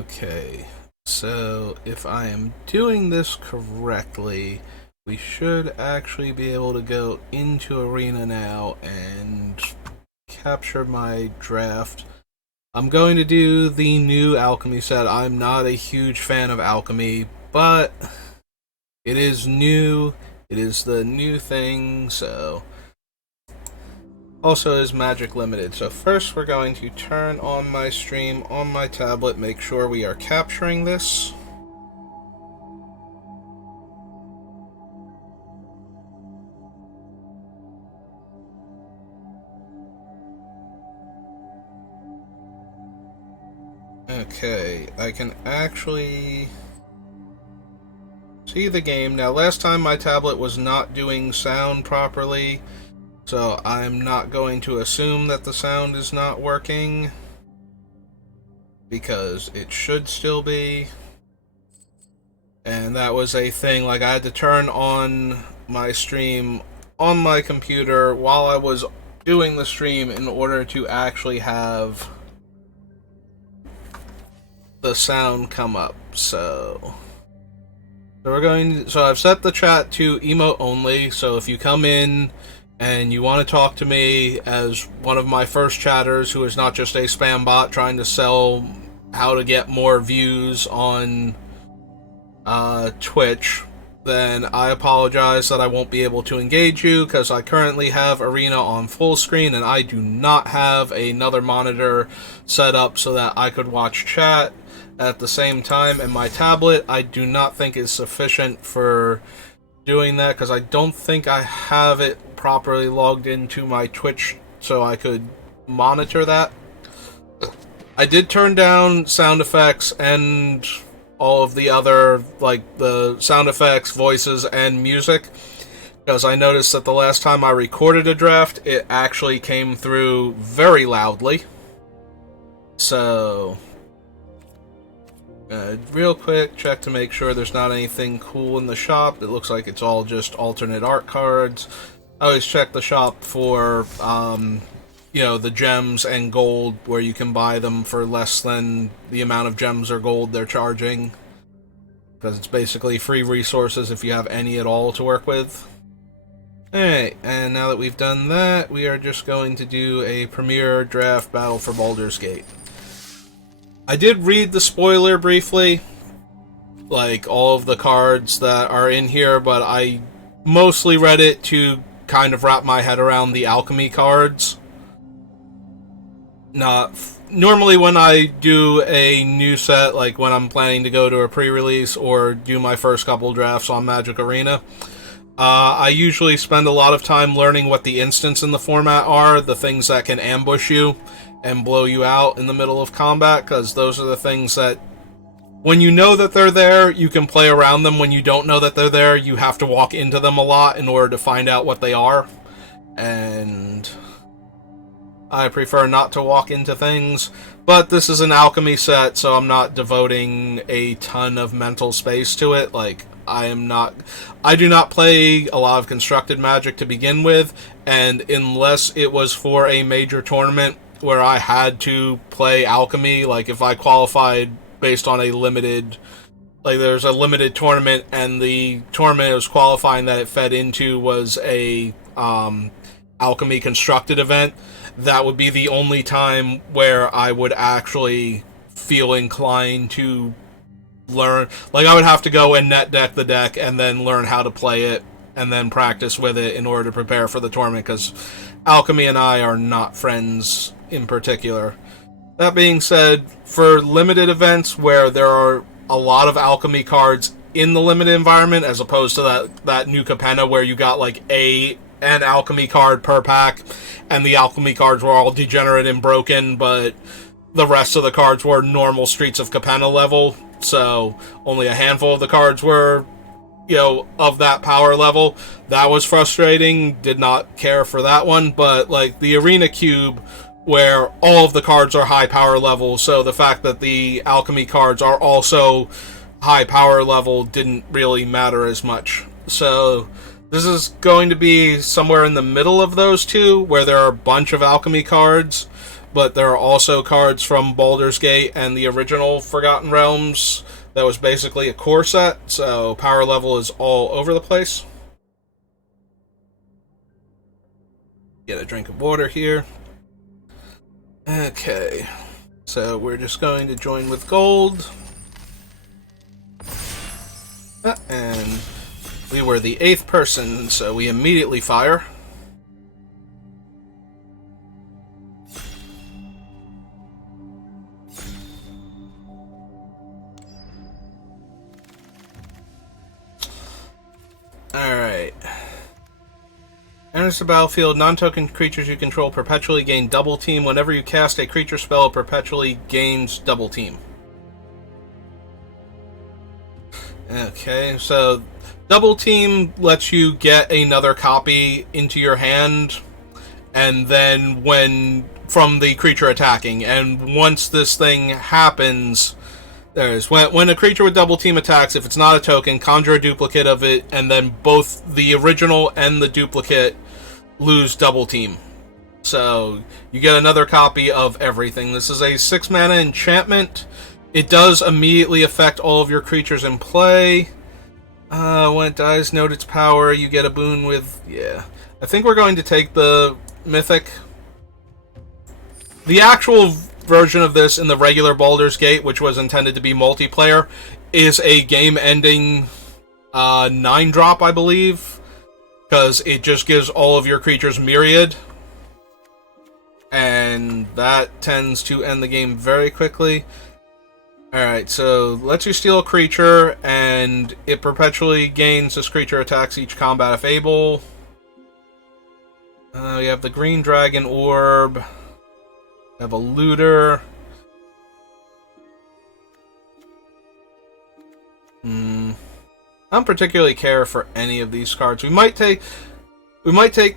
Okay, so if I am doing this correctly, we should actually be able to go into Arena now and capture my draft. I'm going to do the new alchemy set. I'm not a huge fan of alchemy, but it is new. It is the new thing, so also is magic limited. So first we're going to turn on my stream on my tablet, make sure we are capturing this. Okay, I can actually see the game. Now last time my tablet was not doing sound properly, so I'm not going to assume that the sound is not working, because it should still be. And that was a thing, like I had to turn on my stream on my computer while I was doing the stream in order to actually have the sound come up. So I've set the chat to emote only, so if you come in and you want to talk to me as one of my first chatters who is not just a spam bot trying to sell how to get more views on Twitch, then I apologize that I won't be able to engage you, because I currently have Arena on full screen and I do not have another monitor set up so that I could watch chat at the same time, and my tablet I do not think is sufficient for doing that, because I don't think I have it properly logged into my Twitch so I could monitor that. I did turn down sound effects and all of the other, like the sound effects, voices, and music, because I noticed that the last time I recorded a draft, it actually came through very loudly. So, real quick, check to make sure there's not anything cool in the shop. It looks like it's all just alternate art cards. I always check the shop for, the gems and gold, where you can buy them for less than the amount of gems or gold they're charging, because it's basically free resources if you have any at all to work with. Alright, and now that we've done that, we are just going to do a premiere draft battle for Baldur's Gate. I did read the spoiler briefly, like all of the cards that are in here, but I mostly read it to kind of wrap my head around the alchemy cards. Normally when I do a new set, like when I'm planning to go to a pre-release or do my first couple drafts on Magic Arena, I usually spend a lot of time learning what the instants in the format are, the things that can ambush you and blow you out in the middle of combat, because those are the things that, when you know that they're there, you can play around them. When you don't know that they're there, you have to walk into them a lot in order to find out what they are. And I prefer not to walk into things, but this is an alchemy set, so I'm not devoting a ton of mental space to it. Like, I do not play a lot of constructed magic to begin with, and unless it was for a major tournament where I had to play alchemy, like if I qualified based on a limited, like there's a limited tournament and the tournament it was qualifying that it fed into was a alchemy constructed event, that would be the only time where I would actually feel inclined to learn. Like, I would have to go and net deck the deck and then learn how to play it and then practice with it in order to prepare for the tournament, because alchemy and I are not friends in particular. That being said, for limited events where there are a lot of alchemy cards in the limited environment, as opposed to that new Capenna where you got like an alchemy card per pack, and the alchemy cards were all degenerate and broken, but the rest of the cards were normal Streets of Capenna level, so only a handful of the cards were, of that power level. That was frustrating, did not care for that one, but like the Arena Cube, where all of the cards are high power level, so the fact that the alchemy cards are also high power level didn't really matter as much. So this is going to be somewhere in the middle of those two, where there are a bunch of alchemy cards, but there are also cards from Baldur's Gate and the original Forgotten Realms that was basically a core set, so power level is all over the place. Get a drink of water here. Okay, so we're just going to join with gold. And we were the 8th person, so we immediately fire. Alright. Enters the battlefield. Non-token creatures you control perpetually gain double team. Whenever you cast a creature spell, it perpetually gains double team. Okay, so double team lets you get another copy into your hand, and then from the creature attacking. And once this thing happens, when a creature with double team attacks, if it's not a token, conjure a duplicate of it, and then both the original and the duplicate lose double team. So you get another copy of everything. This is a 6 mana enchantment. It does immediately affect all of your creatures in play. When it dies, note its power. You get a boon with... Yeah. I think we're going to take the Mythic. The actual version of this in the regular Baldur's Gate, which was intended to be multiplayer, is a game-ending 9-drop, I believe. Because it just gives all of your creatures Myriad. And that tends to end the game very quickly. Alright, so lets you steal a creature, and it perpetually gains this creature attacks each combat if able. We have the green dragon orb. We have a looter. I don't particularly care for any of these cards. We might take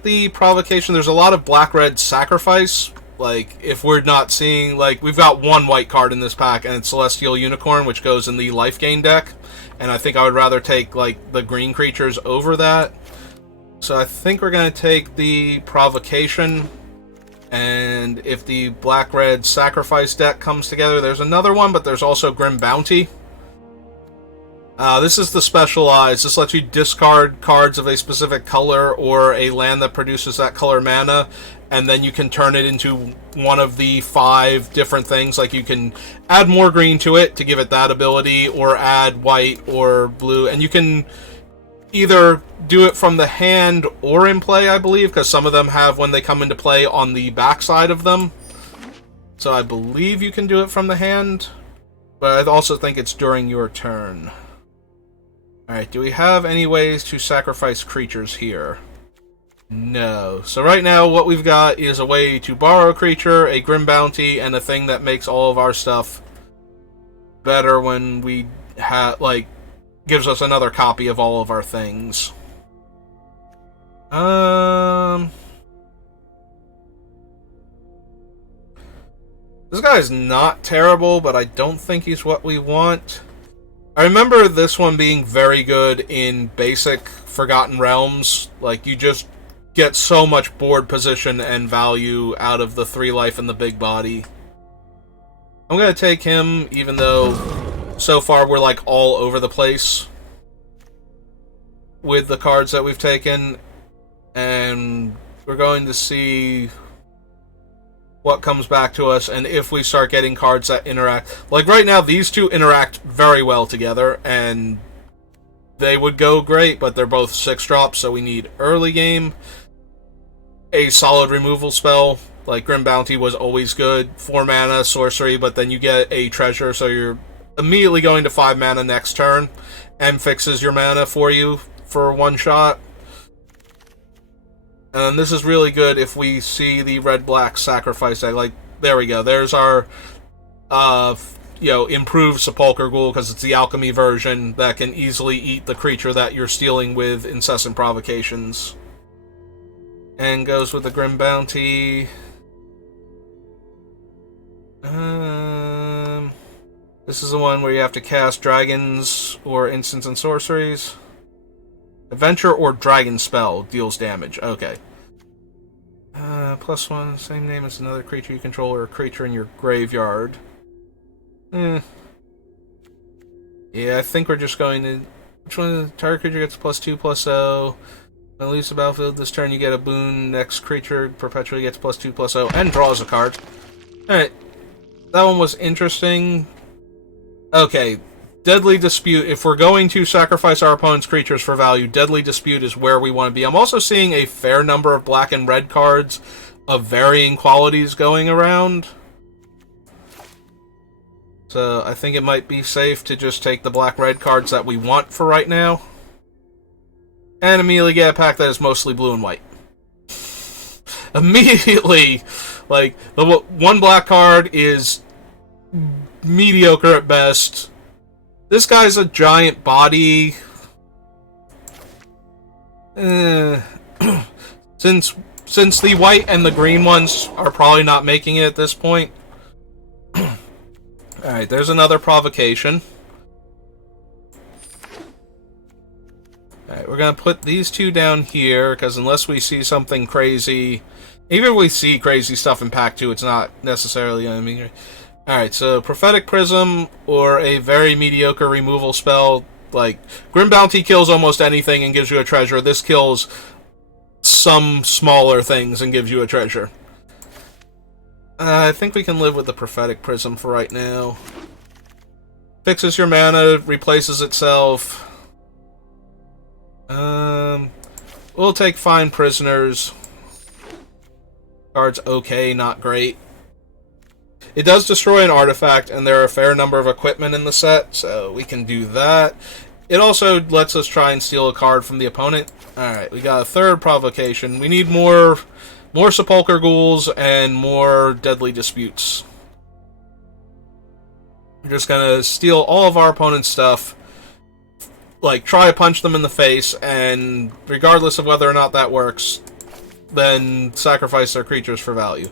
the provocation. There's a lot of black-red sacrifice. Like, if we're not seeing, like, we've got one white card in this pack, and it's Celestial Unicorn, which goes in the life gain deck, and I think I would rather take, like, the green creatures over that. So I think we're going to take the provocation, and if the black-red sacrifice deck comes together, there's another one, but there's also Grim Bounty. This is the specialized. This lets you discard cards of a specific color or a land that produces that color mana, and then you can turn it into one of the 5 different things. Like, you can add more green to it to give it that ability, or add white or blue, and you can either do it from the hand or in play, I believe, because some of them have, when they come into play, on the backside of them. So I believe you can do it from the hand, but I also think it's during your turn. Alright, do we have any ways to sacrifice creatures here? No. So right now what we've got is a way to borrow a creature, a Grim Bounty, and a thing that makes all of our stuff better when we have, like, gives us another copy of all of our things. This guy's not terrible, but I don't think he's what we want. I remember this one being very good in basic Forgotten Realms. Like, you just get so much board position and value out of the 3 life and the big body. I'm gonna take him, even though so far we're, like, all over the place with the cards that we've taken. And we're going to see what comes back to us, and if we start getting cards that interact. Like, right now, these two interact very well together, and they would go great, but they're both 6-drops, so we need early game. A solid removal spell, like Grim Bounty was always good. 4 mana, sorcery, but then you get a treasure, so you're immediately going to 5 mana next turn, and fixes your mana for you for 1 shot. And this is really good if we see the red-black sacrifice deck. Like, there we go. There's our, improved Sepulchre Ghoul, because it's the alchemy version that can easily eat the creature that you're stealing with incessant provocations. And goes with the Grim Bounty. This is the one where you have to cast dragons or instants and sorceries. Adventure or Dragon Spell deals damage. Okay. +1, same name as another creature you control or a creature in your graveyard. Yeah, I think we're just going to... Which one? Target creature gets +2/+0. When it leaves the battlefield this turn, you get a boon. Next creature perpetually gets +2/+0 and draws a card. Alright. That one was interesting. Okay. Deadly Dispute. If we're going to sacrifice our opponent's creatures for value, Deadly Dispute is where we want to be. I'm also seeing a fair number of black and red cards of varying qualities going around. So I think it might be safe to just take the black-red cards that we want for right now. And immediately get a pack that is mostly blue and white. Immediately, like, the one black card is mediocre at best. This guy's a giant body. Since the white and the green ones are probably not making it at this point. Alright, there's another provocation. Alright, we're gonna put these two down here, because unless we see something crazy... Even if we see crazy stuff in Pack 2, it's not necessarily gonna be... Alright, so Prophetic Prism, or a very mediocre removal spell, like... Grim Bounty kills almost anything and gives you a treasure. This kills some smaller things and gives you a treasure. I think we can live with the Prophetic Prism for right now. Fixes your mana, replaces itself. We'll take Fine Prisoners. Card's okay, not great. It does destroy an artifact, and there are a fair number of equipment in the set, so we can do that. It also lets us try and steal a card from the opponent. Alright, we got a third provocation. We need more Sepulchre Ghouls and more Deadly Disputes. We're just gonna steal all of our opponent's stuff, like, try to punch them in the face, and regardless of whether or not that works, then sacrifice their creatures for value.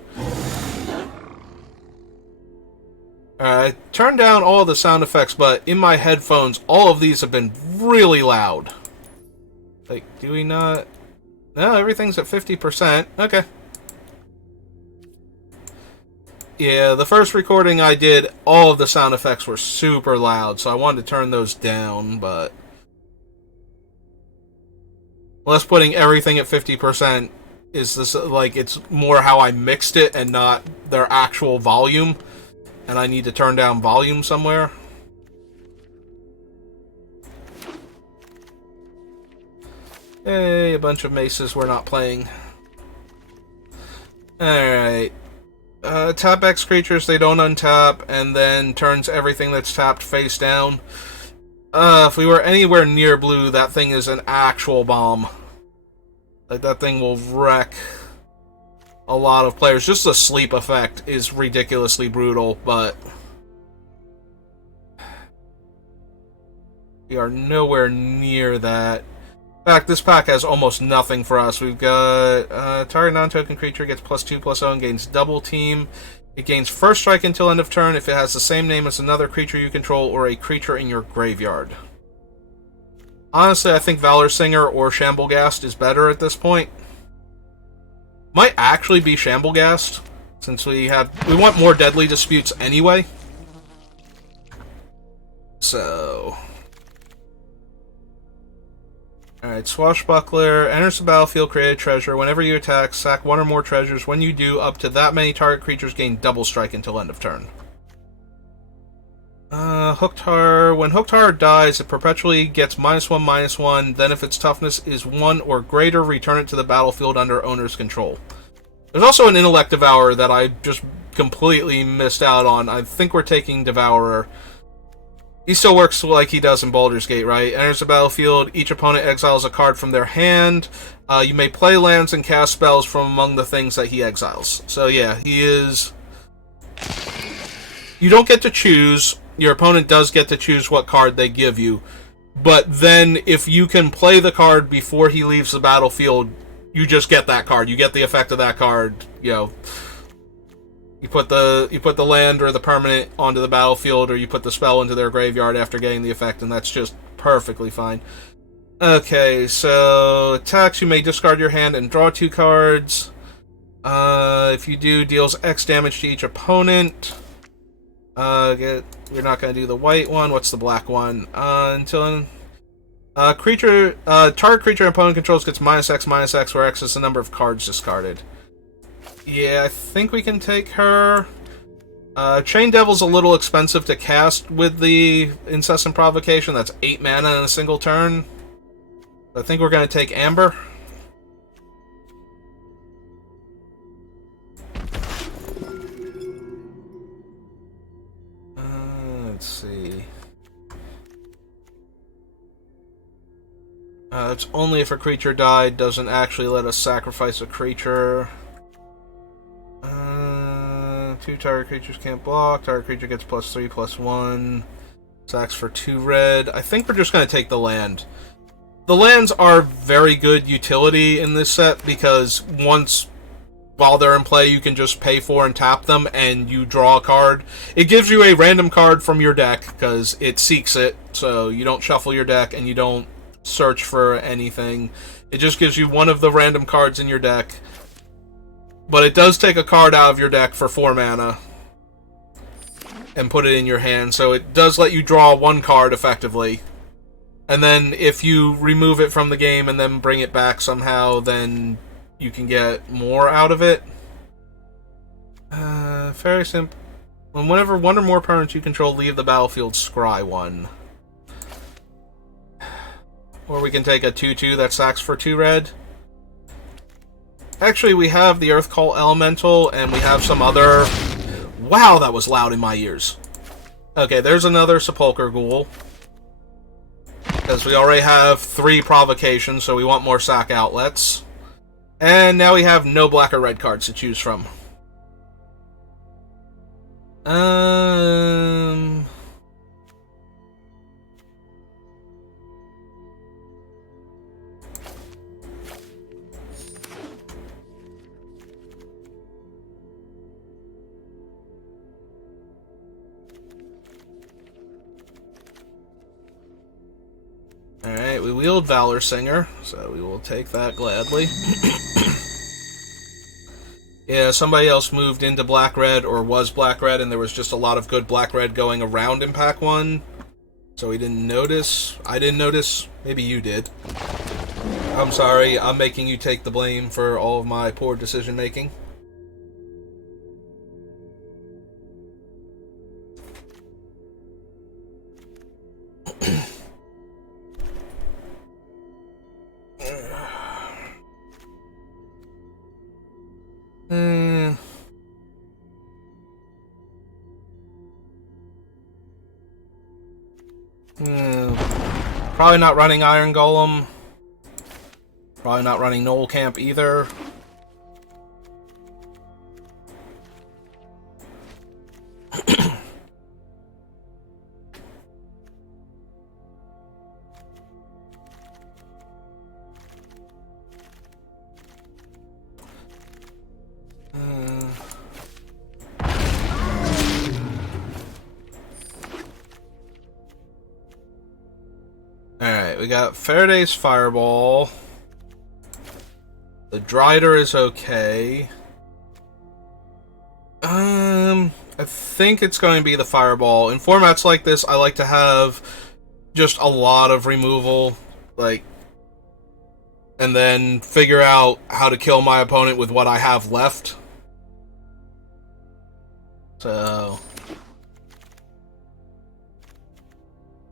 I turned down all of the sound effects, but in my headphones, all of these have been really loud. Like, do we not... No, everything's at 50%. Okay. Yeah, the first recording I did, all of the sound effects were super loud, so I wanted to turn those down, but... Unless putting everything at 50% is this, like, it's more how I mixed it and not their actual volume, and I need to turn down volume somewhere. Hey, a bunch of maces we're not playing. Alright. Tap X creatures, they don't untap, and then turns everything that's tapped face down. If we were anywhere near blue, that thing is an actual bomb. Like, that thing will wreck a lot of players. Just the sleep effect is ridiculously brutal, but... we are nowhere near that. In fact, this pack has almost nothing for us. We've got target non-token creature gets +2/+0 and gains double team. It gains first strike until end of turn if it has the same name as another creature you control or a creature in your graveyard. Honestly, I think Valor Singer or Shamblegast is better at this point. Might actually be Shamblegast, since we want more Deadly Disputes anyway. So... Alright, Swashbuckler. Enters the battlefield, create a treasure. Whenever you attack, sack one or more treasures. When you do, up to that many target creatures gain double strike until end of turn. Hooktar. When Hooktar dies, it perpetually gets -1/-1. Then if its toughness is 1 or greater, return it to the battlefield under owner's control. There's also an Intellect Devourer that I just completely missed out on. I think we're taking Devourer. He still works like he does in Baldur's Gate, right? Enters the battlefield, each opponent exiles a card from their hand. You may play lands and cast spells from among the things that he exiles. So yeah, he is... You don't get to choose. Your opponent does get to choose what card they give you. But then, if you can play the card before he leaves the battlefield, you just get that card. You get the effect of that card, you know... You put the land or the permanent onto the battlefield, or you put the spell into their graveyard after getting the effect, and that's just perfectly fine. Okay, so attacks, you may discard your hand and draw 2 cards. If you do, deals X damage to each opponent. We're not going to do the white one. What's the black one? Until target creature opponent controls gets -X, where X is the number of cards discarded. Yeah, I think we can take her. Chain Devil's a little expensive to cast with the Incessant Provocation. That's 8 mana in a single turn. I think we're going to take Amber. Let's see. It's only if a creature died, doesn't actually let us sacrifice a creature. 2 target creatures can't block. Target creature gets +3/+1. Sacks for 2 red. I think we're just going to take the land. The lands are very good utility in this set because while they're in play, you can just pay for and tap them, and you draw a card. It gives you a random card from your deck because it seeks it, so you don't shuffle your deck and you don't search for anything. It just gives you one of the random cards in your deck. But it does take a card out of your deck for 4 mana and put it in your hand, so it does let you draw 1 card effectively. And then if you remove it from the game and then bring it back somehow, then you can get more out of it. Very simple. Whenever 1 or more opponents you control leave the battlefield, scry 1. Or we can take a 2/2 that sacks for 2 red. Actually, we have the Earth Cult Elemental, and we have some other... Wow, that was loud in my ears. Okay, there's another Sepulchre Ghoul. Because we already have 3 provocations, so we want more sack outlets. And now we have no black or red cards to choose from. Alright, we wield Valor Singer, so we will take that gladly. Yeah, somebody else moved into black-red, or was black-red, and there was just a lot of good black-red going around in Pack 1. So we didn't notice. I didn't notice. Maybe you did. I'm sorry, I'm making you take the blame for all of my poor decision-making. Probably not running Iron Golem. Probably not running Knoll Camp either. Alright, we got Faraday's Fireball. The Drider is okay. I think it's going to be the Fireball. In formats like this, I like to have just a lot of removal, like, and then figure out how to kill my opponent with what I have left. So...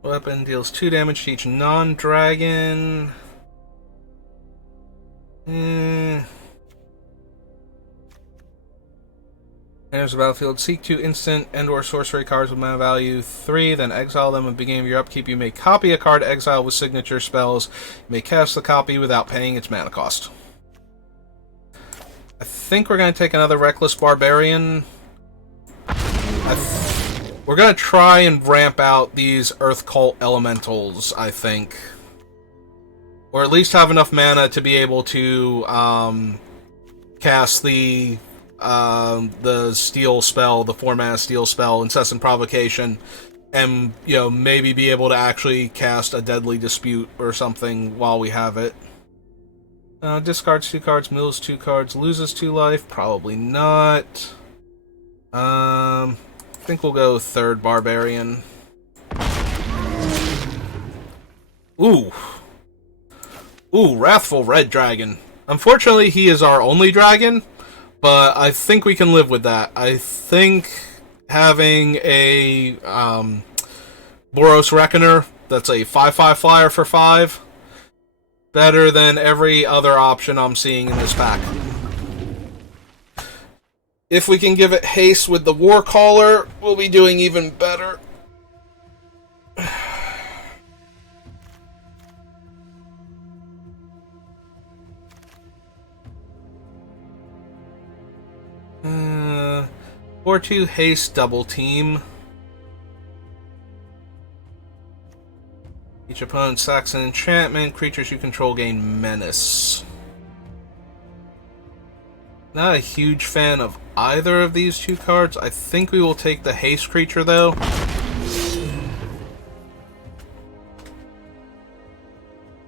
Weapon deals 2 damage to each non-dragon. Enters the battlefield. Seek 2 instant and/or sorcery cards with mana value 3, then exile them at the beginning of your upkeep. You may copy a card exile with signature spells. You may cast the copy without paying its mana cost. I think we're going to take another Reckless Barbarian. We're going to try and ramp out these Earth Cult Elementals, I think. Or at least have enough mana to be able to cast the steel spell, the 4-mana steel spell, Incessant Provocation, and, you know, maybe be able to actually cast a Deadly Dispute or something while we have it. Discards 2 cards, mills 2 cards, loses 2 life. Probably not. I think we'll go third barbarian. Ooh. Ooh, Wrathful Red Dragon. Unfortunately, he is our only dragon, but I think we can live with that. I think having a Boros Reckoner that's a 5/5 flyer for 5 better than every other option I'm seeing in this pack. If we can give it haste with the War Caller, we'll be doing even better. Or 2 haste double team. Each opponent sacks an enchantment. Creatures you control gain menace. Not a huge fan of either of these 2 cards. I think we will take the haste creature though.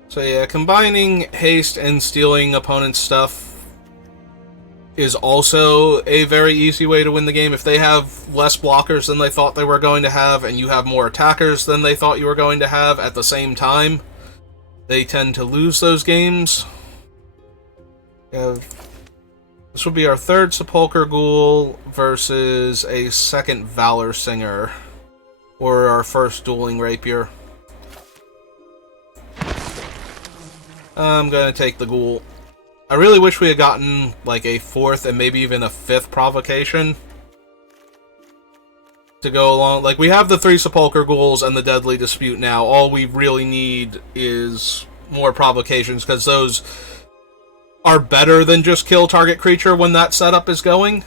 So yeah, combining haste and stealing opponent's stuff is also a very easy way to win the game. If they have less blockers than they thought they were going to have, and you have more attackers than they thought you were going to have at the same time, they tend to lose those games. This will be our third Sepulchre Ghoul versus a second Valor Singer, or our first Dueling Rapier. I'm gonna take the Ghoul. I really wish we had gotten like a 4th and maybe even a 5th provocation to go along. Like, we have the 3 Sepulchre Ghouls and the Deadly Dispute now. All we really need is more provocations, because those are better than just kill target creature when that setup is going.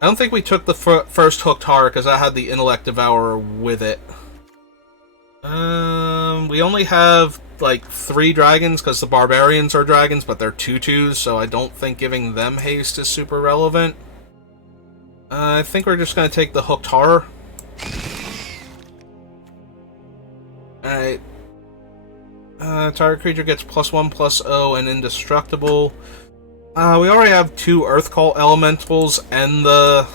I don't think we took the first Hooked Heart because I had the Intellect Devourer with it. We only have like 3 dragons because the barbarians are dragons, but they're 2/2s, so I don't think giving them haste is super relevant. I think we're just going to take the Hooked Horror. Alright. Target creature gets +1/+0 and indestructible. We already have 2 Earthcall Elementals and the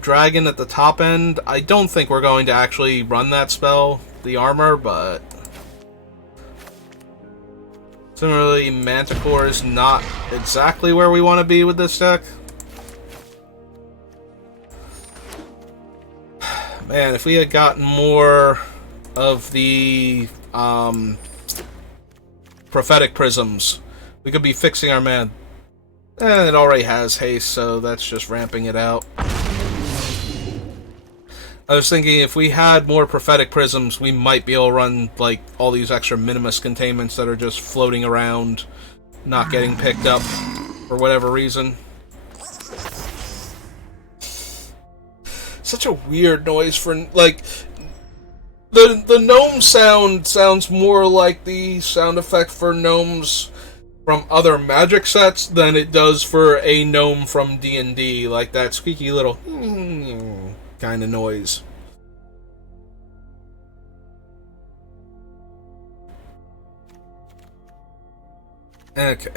Dragon at the top end. I don't think we're going to actually run that spell, the armor, but similarly, Manticore is not exactly where we want to be with this deck. Man, if we had gotten more of the Prophetic Prisms, we could be fixing our man. It already has haste, so that's just ramping it out. I was thinking if we had more Prophetic Prisms, we might be able to run like all these extra Minimus containments that are just floating around, not getting picked up for whatever reason. Such a weird noise for, like, the gnome sounds more like the sound effect for gnomes from other Magic sets than it does for a gnome from D&D, like that squeaky little kind of noise. Okay.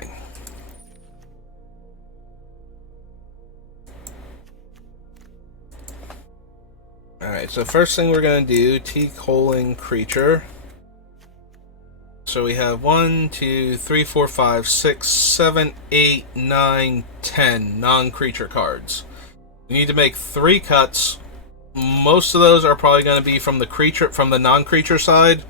Alright, so first thing we're going to do, T-Colon Creature. So we have 1, 2, 3, 4, 5, 6, 7, 8, 9, 10 non-creature cards. We need to make 3 cuts. Most of those are probably going to be from the non-creature side.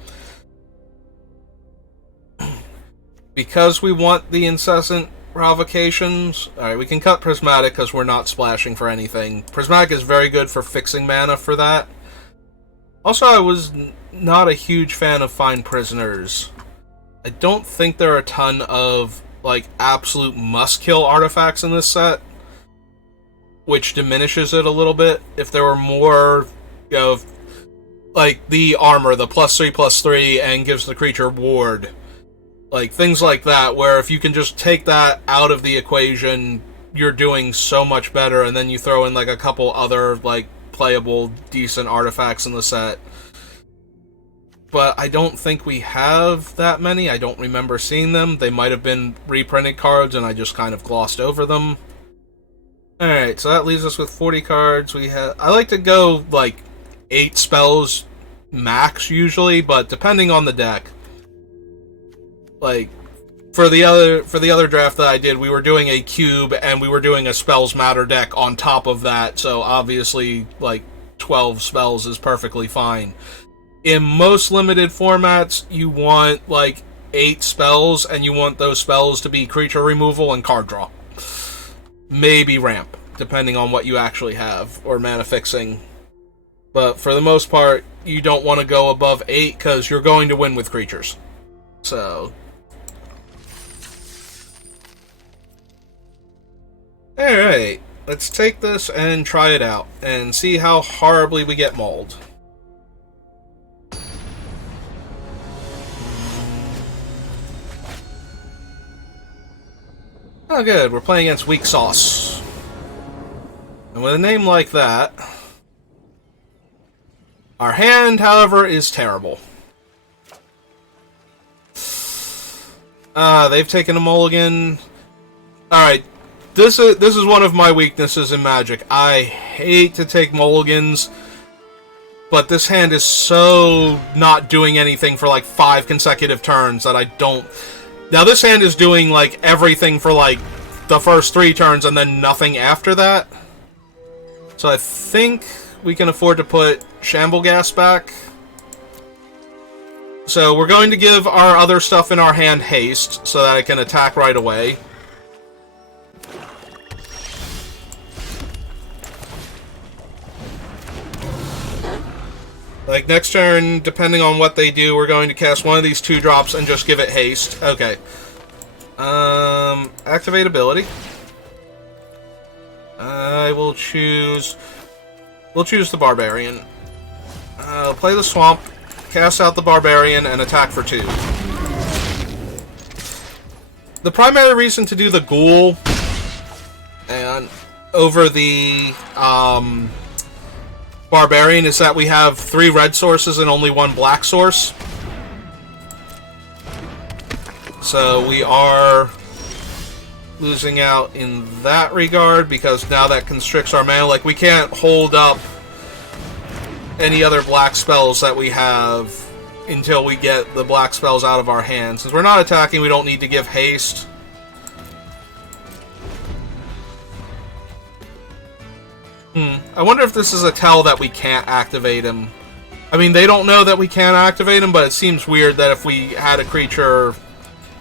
Because we want the incessant provocations. Alright, we can cut Prismatic because we're not splashing for anything. Prismatic is very good for fixing mana for that. Also, I was not a huge fan of Find Prisoners. I don't think there are a ton of like absolute must-kill artifacts in this set, which diminishes it a little bit. If there were more, you know, like the armor, the +3/+3, and gives the creature ward. Like, things like that, where if you can just take that out of the equation, you're doing so much better, and then you throw in, like, a couple other, like, playable, decent artifacts in the set. but I don't think we have that many. I don't remember seeing them. They might have been reprinted cards, and I just kind of glossed over them. Alright, so that leaves us with 40 cards. I like to go, like, 8 spells max, usually, but depending on the deck. Like, for the other draft that I did, we were doing a cube, and we were doing a Spells Matter deck on top of that, so obviously, like, 12 spells is perfectly fine. In most limited formats, you want, like, 8 spells, and you want those spells to be creature removal and card draw. Maybe ramp, depending on what you actually have, or mana fixing. But for the most part, you don't want to go above 8, because you're going to win with creatures. So... Alright, let's take this and try it out, and see how horribly we get mauled. Oh good, we're playing against Weak Sauce. And with a name like that... Our hand, however, is terrible. They've taken a mulligan. Alright, this is one of my weaknesses in Magic. I hate to take mulligans, but this hand is so not doing anything for like 5 consecutive turns that I don't... Now this hand is doing like everything for like the first 3 turns and then nothing after that. So I think we can afford to put Shambleghast back. So we're going to give our other stuff in our hand haste so that it can attack right away. Like, next turn, depending on what they do, we're going to cast one of these 2-drops and just give it haste. Okay. Activate ability. I will choose... We'll choose the Barbarian. Play the Swamp, cast out the Barbarian, and attack for 2. The primary reason to do the Ghoul and over the Barbarian is that we have 3 red sources and only 1 black source. So we are losing out in that regard, because now that constricts our mana. Like, we can't hold up any other black spells that we have until we get the black spells out of our hands. Since we're not attacking, we don't need to give haste. I wonder if this is a tell that we can't activate him. I mean, they don't know that we can't activate him, but it seems weird that if we had a creature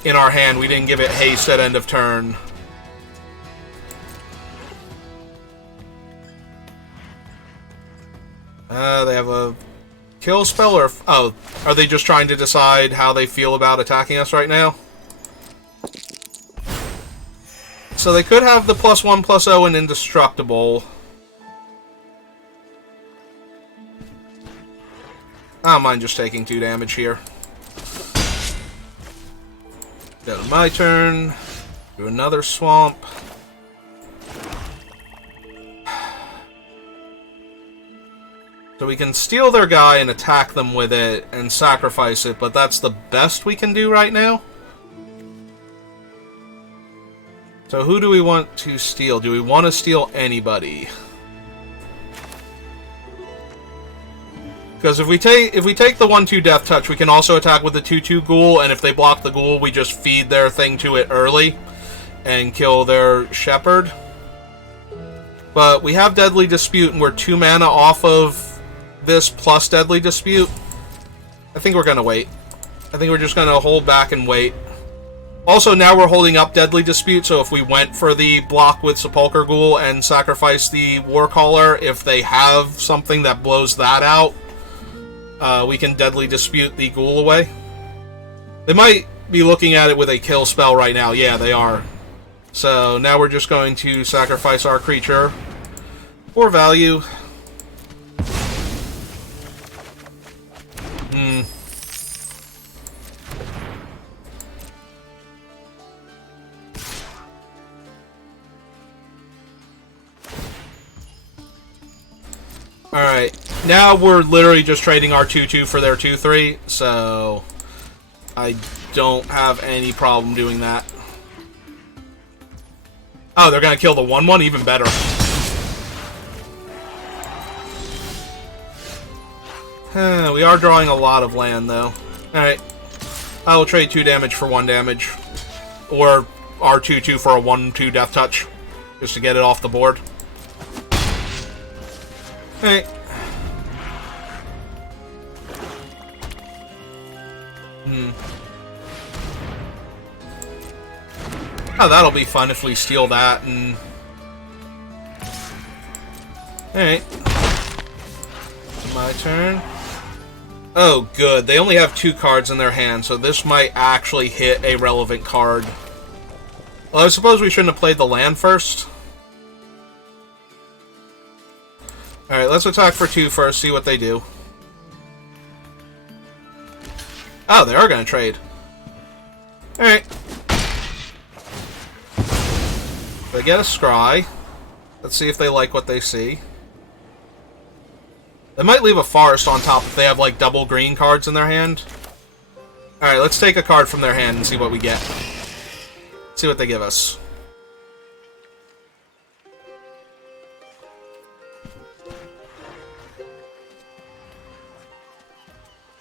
in our hand, we didn't give it haste at end of turn. They have a kill spell, or... Oh, are they just trying to decide how they feel about attacking us right now? So they could have the +1/+0 and indestructible. I don't mind just taking 2 damage here. Go to my turn. Do another swamp. So we can steal their guy and attack them with it and sacrifice it, but that's the best we can do right now. So who do we want to steal? Do we want to steal anybody? Because if we take the 1/2 Death Touch, we can also attack with the 2/2 Ghoul, and if they block the Ghoul, we just feed their thing to it early and kill their Shepherd. But we have Deadly Dispute, and we're 2 mana off of this plus Deadly Dispute. I think we're going to wait. I think we're just going to hold back and wait. Also, now we're holding up Deadly Dispute, so if we went for the block with Sepulchre Ghoul and sacrifice the Warcaller, if they have something that blows that out, we can Deadly Dispute the Ghoul away. They might be looking at it with a kill spell right now. Yeah, they are. So now we're just going to sacrifice our creature for value. Alright, now we're literally just trading our 2-2 for their 2-3, so I don't have any problem doing that. Oh, they're gonna kill the 1-1? Even better. We are drawing a lot of land, though. Alright. I will trade 2 damage for 1 damage. Or our 2-2 for a 1-2 death touch. Just to get it off the board. Alright. Oh, that'll be fun if we steal that and... Alright. My turn. Oh, good. They only have 2 cards in their hand, so this might actually hit a relevant card. Well, I suppose we shouldn't have played the land first. Alright, let's attack for 2 first, see what they do. Oh, they are going to trade. Alright. They get a scry. Let's see if they like what they see. They might leave a forest on top if they have, like, double green cards in their hand. Alright, let's take a card from their hand and see what we get. See what they give us.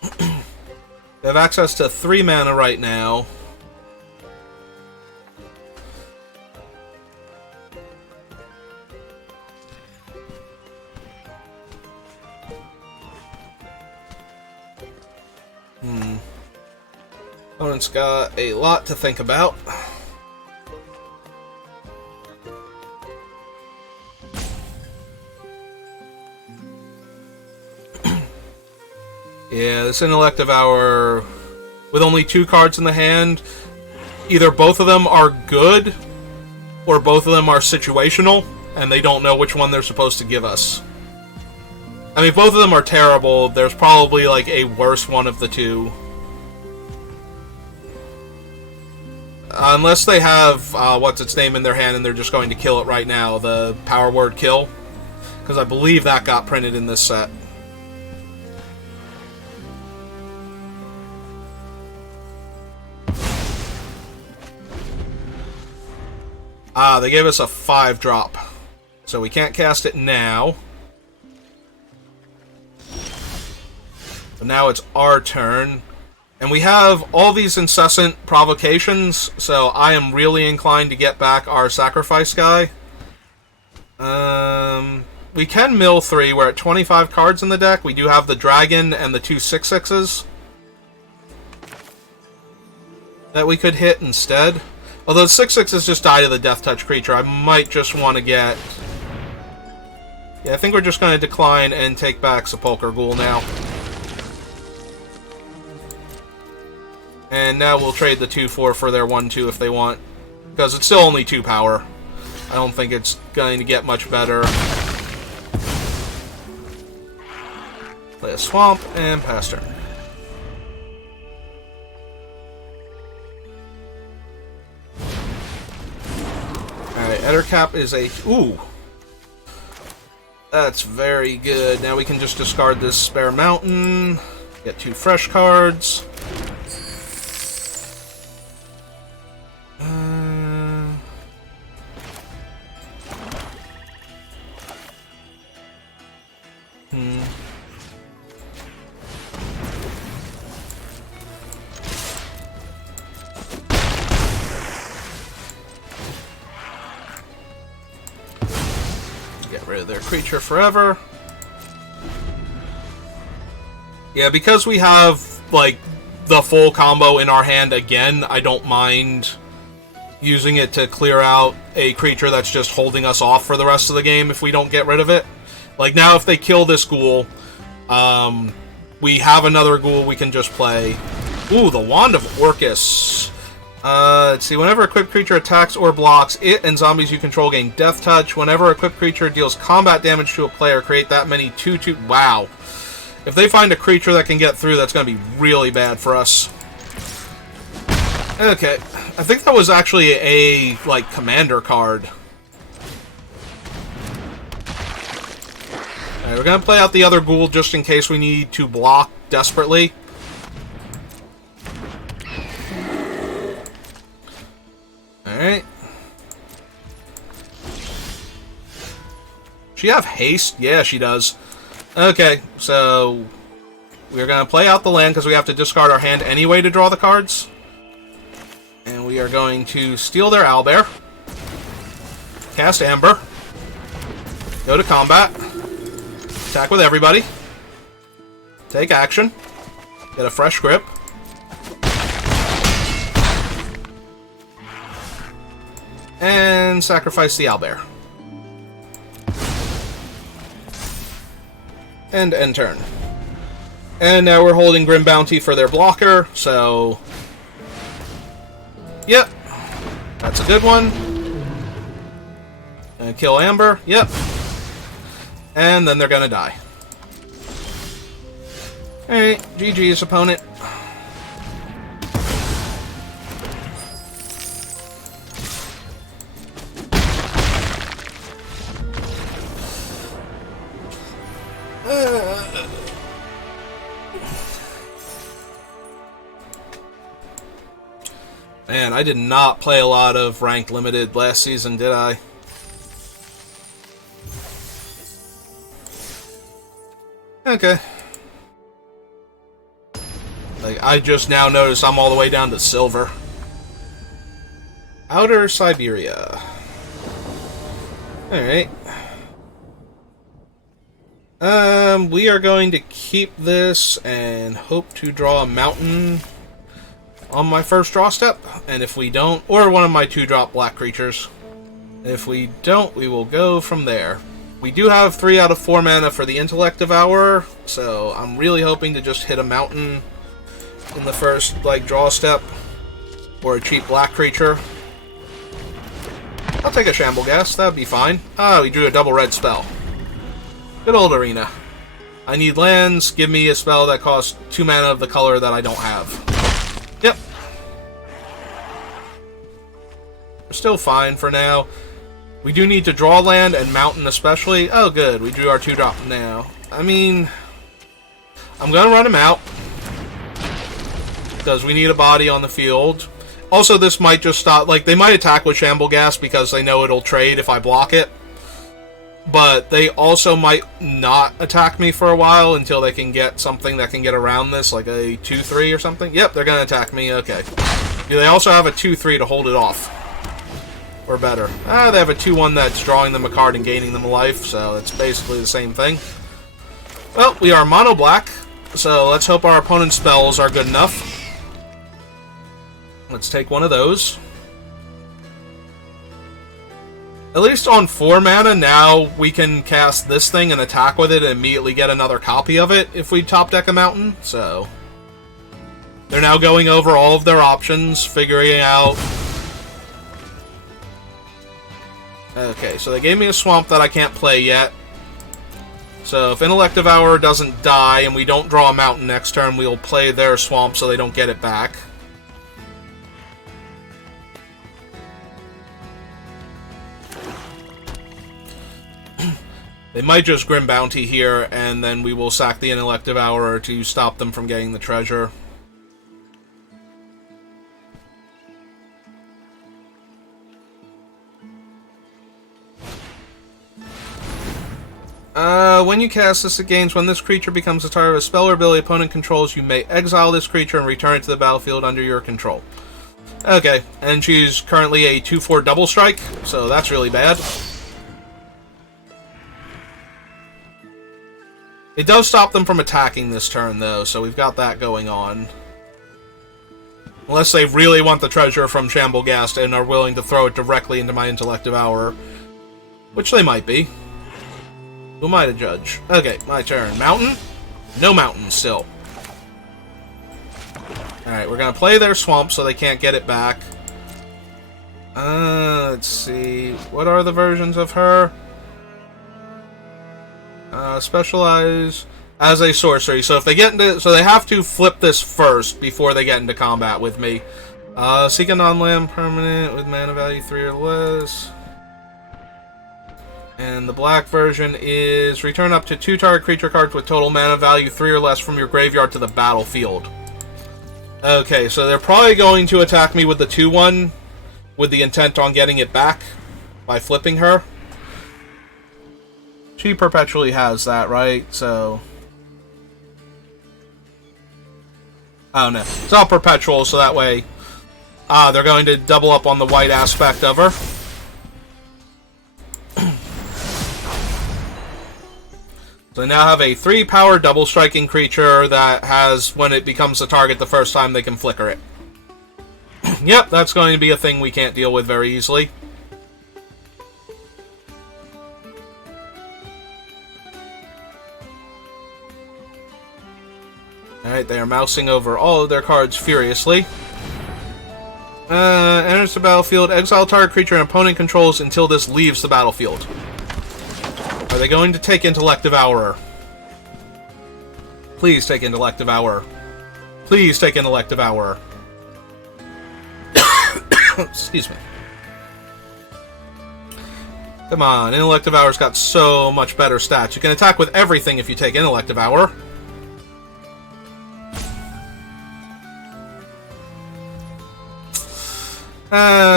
They have access to 3 mana right now. Opponent's got a lot to think about. Yeah, this Intellect of Hour, with only 2 cards in the hand, either both of them are good, or both of them are situational, and they don't know which one they're supposed to give us. I mean, if both of them are terrible, there's probably, like, a worse one of the 2. Unless they have, what's-its-name in their hand and they're just going to kill it right now, the power word kill. Because I believe that got printed in this set. Ah, they gave us a 5-drop. So we can't cast it now. But now it's our turn. And we have all these incessant provocations, so I am really inclined to get back our sacrifice guy. We can mill 3. We're at 25 cards in the deck. We do have the dragon and the 2 6/6s that we could hit instead. Although 6/6s just die to the death touch creature, I might just want to get... Yeah, I think we're just going to decline and take back Sepulchre Ghoul now. And now we'll trade the 2-4 for their 1-2 if they want. Because it's still only 2 power. I don't think it's going to get much better. Play a Swamp and pass turn. Alright, Ettercap is a... Ooh! That's very good. Now we can just discard this Spare Mountain. Get 2 fresh cards. Get rid of their creature forever. Yeah, because we have, like, the full combo in our hand again, I don't mind using it to clear out a creature that's just holding us off for the rest of the game if we don't get rid of it. Like, now if they kill this ghoul, we have another ghoul we can just play. Ooh, the Wand of Orcus. Let's see, whenever equipped creature attacks or blocks, it and zombies you control gain Death Touch. Whenever equipped creature deals combat damage to a player, create that many 2/2... Wow. If they find a creature that can get through, that's going to be really bad for us. Okay. I think that was actually a, like, commander card. Alright, we're going to play out the other ghoul just in case we need to block desperately. Alright. She have haste? Yeah, she does. Okay, so we're going to play out the land because we have to discard our hand anyway to draw the cards. And we are going to steal their owlbear. Cast Amber. Go to combat. Attack with everybody. Take action. Get a fresh grip. And sacrifice the owlbear. And end turn. And now we're holding Grim Bounty for their blocker, so... Yep. That's a good one. And kill Amber. Yep. And then they're gonna die. Alright, GG's opponent. Man, I did not play a lot of Ranked Limited last season, did I? Okay. Like, I just now noticed I'm all the way down to silver. Outer Siberia. Alright. We are going to keep this and hope to draw a mountain on my first draw step. And if we don't, or one of my 2-drop black creatures. If we don't, we will go from there. We do have 3 out of 4 mana for the Intellect Devourer, so I'm really hoping to just hit a mountain in the first, like, draw step. Or a cheap black creature. I'll take a Shambleghast, that would be fine. Ah, we drew a double red spell. Good old Arena. I need lands, give me a spell that costs 2 mana of the color that I don't have. Yep. We're still fine for now. We do need to draw land and mountain especially. Oh good, we drew our 2-drop now. I mean, I'm gonna run him out. Because we need a body on the field. Also, this might just stop, like, they might attack with Shambleghast because they know it'll trade if I block it. But they also might not attack me for a while until they can get something that can get around this, like a 2-3 or something. Yep, they're gonna attack me, okay. Do they also have a 2-3 to hold it off? Or better. They have a 2-1 that's drawing them a card and gaining them a life, so it's basically the same thing. Well, we are mono black, so let's hope our opponent's spells are good enough. Let's take one of those. At least on 4 mana, now we can cast this thing and attack with it and immediately get another copy of it if we top deck a mountain, so... They're now going over all of their options, figuring out... Okay, so they gave me a swamp that I can't play yet. So if Intellect Devourer doesn't die and we don't draw a mountain next turn, we'll play their swamp so they don't get it back. They might just Grim Bounty here, and then we will sack the Intellect Devourer to stop them from getting the treasure. When you cast this, it gains when this creature becomes a target of a spell or ability opponent controls, you may exile this creature and return it to the battlefield under your control. Okay, and she's currently a 2/4 double strike, so that's really bad. It does stop them from attacking this turn, though, so we've got that going on. Unless they really want the treasure from Shambleghast and are willing to throw it directly into my Intellect Devourer. Which they might be. Who am I to judge? Okay, my turn. Mountain? No mountain, still. Alright, we're gonna play their swamp so they can't get it back. Let's see. What are the versions of her? Specialize as a sorcery. So if they get into... So they have to flip this first before they get into combat with me. Seek a non-land permanent with mana value 3 or less. And the black version is return up to 2 target creature cards with total mana value 3 or less from your graveyard to the battlefield. Okay, so they're probably going to attack me with the 2/1 with the intent on getting it back by flipping her. She perpetually has that, right? So... oh no. It's all perpetual, so that way they're going to double up on the white aspect of her. So they now have a 3-power double striking creature that has, when it becomes a target the first time, they can flicker it. Yep, that's going to be a thing we can't deal with very easily. Alright, they are mousing over all of their cards furiously. Enters the battlefield, exile target creature an opponent controls until this leaves the battlefield. Are they going to take Intellect Devourer? Please take Intellect Devourer. Please take Intellect Devourer. Excuse me. Come on, Intellect Devourer's got so much better stats. You can attack with everything if you take Intellect Devourer.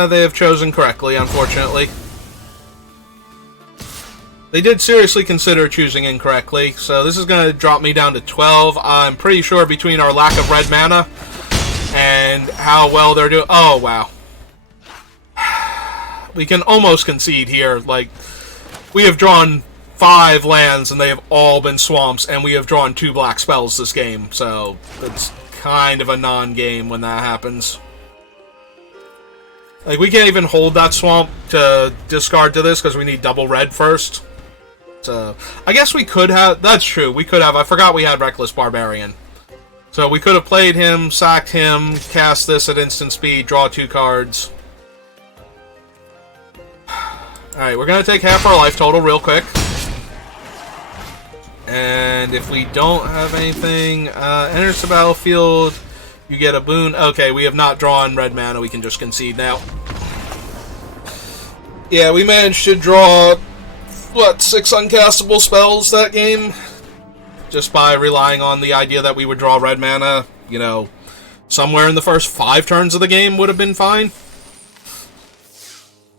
They have chosen correctly, unfortunately. They did seriously consider choosing incorrectly, so this is going to drop me down to 12. I'm pretty sure between our lack of red mana and how well they're doing... oh, wow. We can almost concede here. Like, we have drawn 5 lands, and they have all been swamps, and we have drawn 2 black spells this game, so it's kind of a non-game when that happens. Like, we can't even hold that swamp to discard to this, because we need double red first. So, I guess we could have... that's true, we could have... I forgot we had Reckless Barbarian. So, we could have played him, sacked him, cast this at instant speed, draw 2 cards. Alright, we're going to take half our life total real quick. And if we don't have anything... enters the battlefield... you get a boon. Okay, we have not drawn red mana. We can just concede now. Yeah, we managed to draw, what, 6 uncastable spells that game? Just by relying on the idea that we would draw red mana, you know, somewhere in the first 5 turns of the game would have been fine.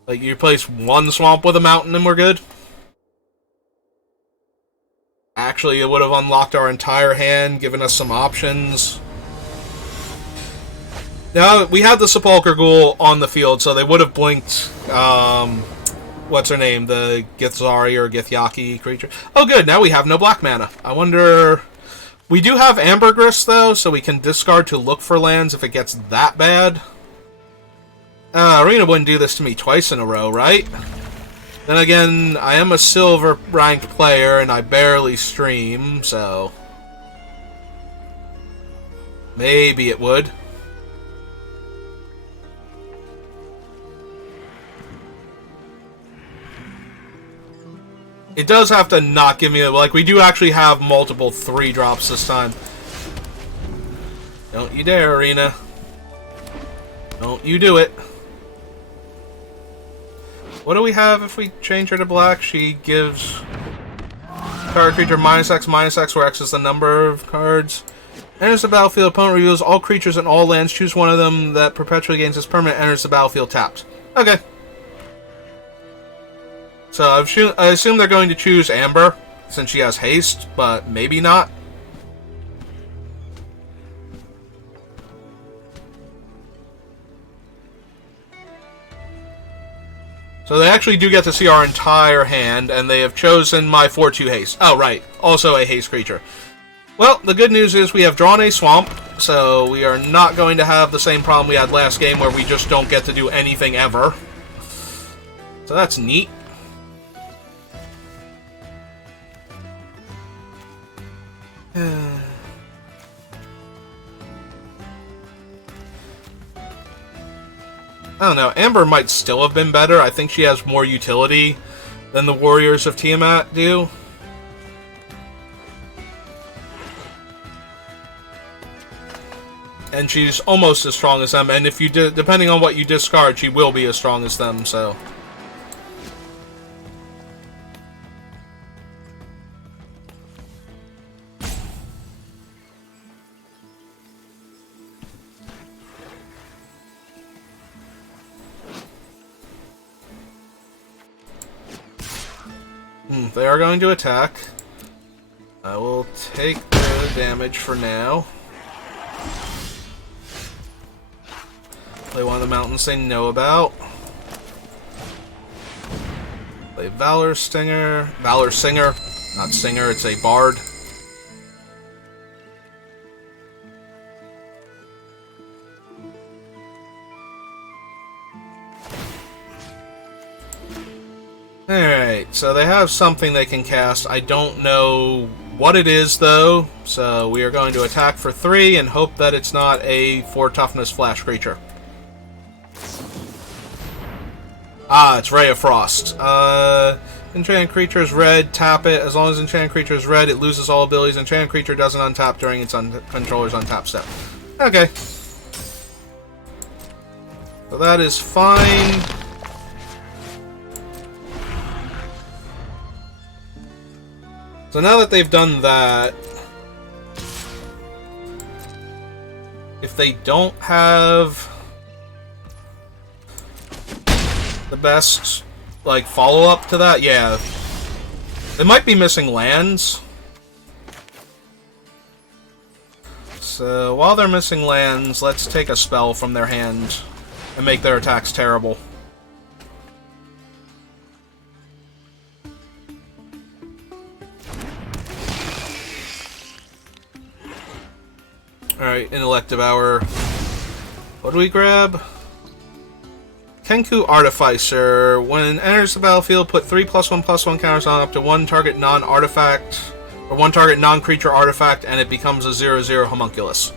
Like, you replace 1 swamp with a mountain and we're good. Actually, it would have unlocked our entire hand, given us some options. Now, we had the Sepulchre Ghoul on the field, so they would have blinked, what's her name, the Githzari or Githyaki creature. Oh, good, now we have no black mana. I wonder... we do have Ambergris, though, so we can discard to look for lands if it gets that bad. Arena wouldn't do this to me twice in a row, right? Then again, I am a silver-ranked player, and I barely stream, so... maybe it would. It does have to not give me a... like, we do actually have multiple 3-drops this time. Don't you dare, Arena. Don't you do it. What do we have if we change her to black? She gives... target creature -X, where X is the number of cards. Enters the battlefield, opponent reveals all creatures and all lands. Choose one of them that perpetually gains this permanent, enters the battlefield tapped. Okay. So I assume they're going to choose Amber, since she has haste, but maybe not. So they actually do get to see our entire hand, and they have chosen my 4/2 haste. Oh, right. Also a haste creature. Well, the good news is we have drawn a swamp, so we are not going to have the same problem we had last game where we just don't get to do anything ever. So that's neat. I don't know, Amber might still have been better. I think she has more utility than the Warriors of Tiamat do. And she's almost as strong as them, and if you depending on what you discard, she will be as strong as them, so... they are going to attack, I will take the damage for now. Play one of the mountains they know about. Play Valor Singer, not Singer, it's a Bard. Alright, so they have something they can cast. I don't know what it is, though. So we are going to attack for 3 and hope that it's not a 4 toughness flash creature. Ah, it's Ray of Frost. Enchanted creature is red, tap it. As long as enchanted creature is red, it loses all abilities. Enchanted creature doesn't untap during its controller's untap step. Okay. So that is fine. So now that they've done that, if they don't have the best, like, follow-up to that, yeah, they might be missing lands. So while they're missing lands, let's take a spell from their hand and make their attacks terrible. Alright, Intellect Devour. What do we grab? Kenku Artificer. When it enters the battlefield, put 3+1/+1 counters on up to one target non-artifact, or one target non-creature artifact, and it becomes a 0/0 homunculus.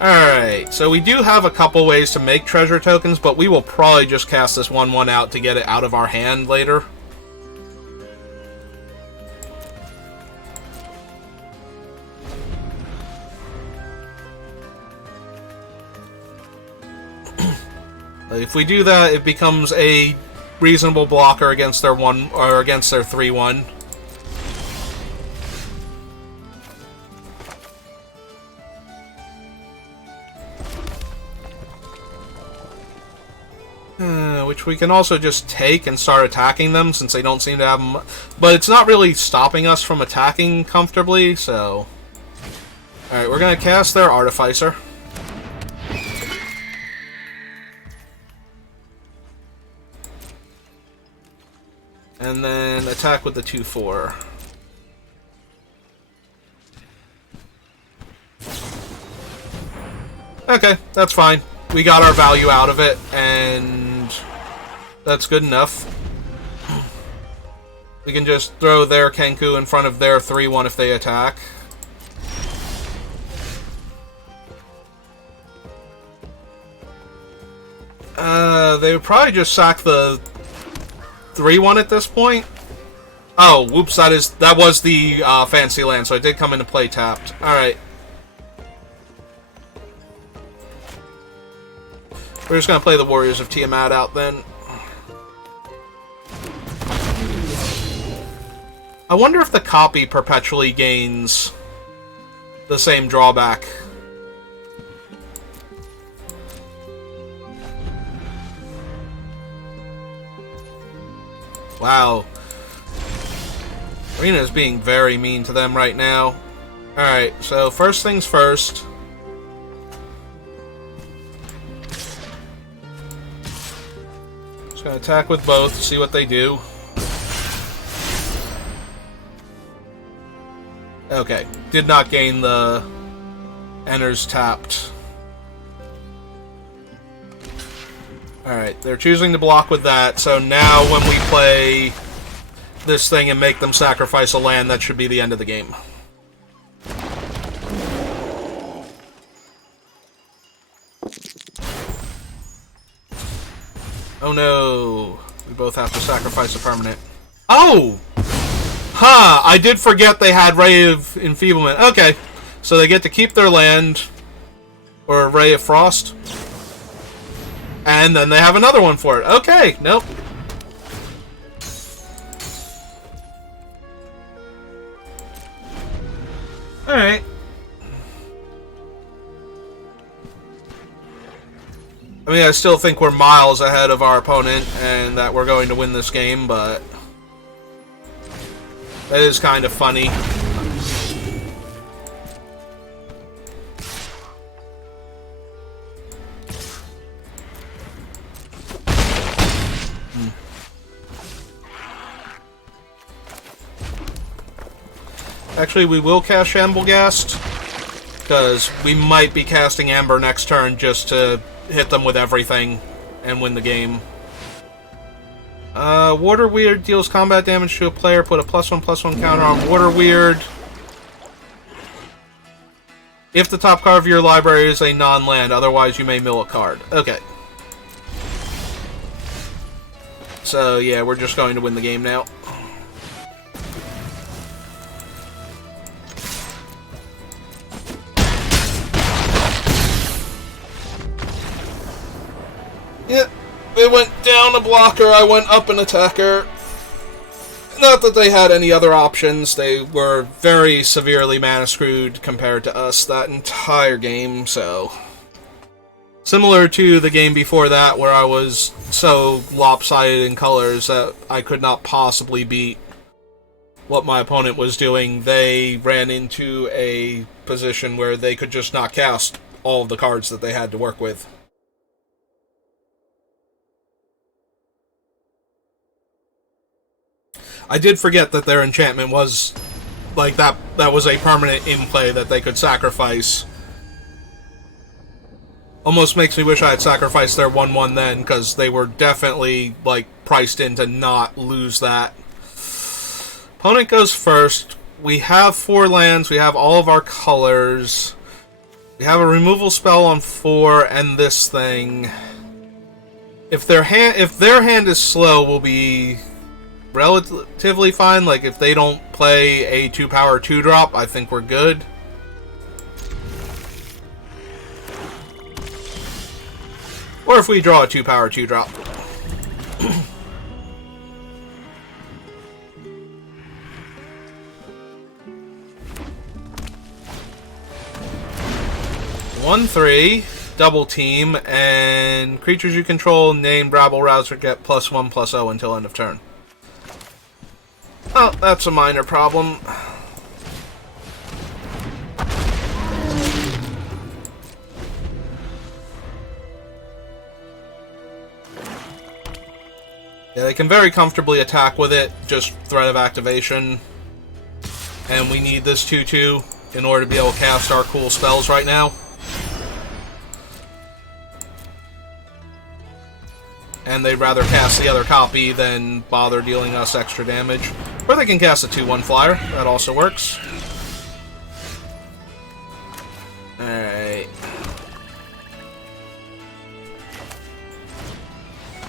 Alright, so we do have a couple ways to make treasure tokens, but we will probably just cast this 1/1 out to get it out of our hand later. If we do that, it becomes a reasonable blocker against their 1 or against their 3/1. Which we can also just take and start attacking them since they don't seem to have them. But it's not really stopping us from attacking comfortably, so. Alright, we're going to cast their Artificer. And then attack with the 2/4. Okay, that's fine. We got our value out of it, and that's good enough. We can just throw their Kenku in front of their 3/1 if they attack. They would probably just sack the 3/1 at this point. Oh, whoops! That was the fancy land, so it did come into play tapped. All right, we're just gonna play the Warriors of Tiamat out then. I wonder if the copy perpetually gains the same drawback. Wow. Arena is being very mean to them right now. Alright, so first things first. Just gonna attack with both, see what they do. Okay, did not gain the enters tapped. Alright, they're choosing to block with that, so now when we play this thing and make them sacrifice a land, that should be the end of the game. Oh no, we both have to sacrifice a permanent. Oh! Huh, I did forget they had Ray of Enfeeblement. Okay, so they get to keep their land, or Ray of Frost. And then they have another one for it. Okay, nope. Alright. I mean, I still think we're miles ahead of our opponent and that we're going to win this game, but That is kind of funny. Actually, we will cast Shamblegast, because we might be casting Amber next turn just to hit them with everything and win the game. Water Weird deals combat damage to a player. Put a +1/+1 counter on Water Weird. If the top card of your library is a non-land, otherwise you may mill a card. Okay. So, yeah, we're just going to win the game now. Yep, they went down a blocker, I went up an attacker. Not that they had any other options, they were very severely mana screwed compared to us that entire game, so... Similar to the game before that, where I was so lopsided in colors that I could not possibly beat what my opponent was doing, they ran into a position where they could just not cast all of the cards that they had to work with. I did forget that their enchantment was, like, that was a permanent in play that they could sacrifice. Almost makes me wish I had sacrificed their 1/1 then, because they were definitely, like, priced in to not lose that. Opponent goes first. We have 4 lands, we have all of our colors. We have a removal spell on 4 and this thing. If their hand is slow, we'll be relatively fine. Like, if they don't play a 2-power 2-drop, I think we're good. Or if we draw a 2-power 2-drop. One 3, double team, and creatures you control named Rabble Rouser get +1/+0 until end of turn. Oh, that's a minor problem. Yeah, they can very comfortably attack with it, just threat of activation. And we need this 2/2 in order to be able to cast our cool spells right now. And they'd rather cast the other copy than bother dealing us extra damage. Or they can cast a 2/1 flyer. That also works. Alright.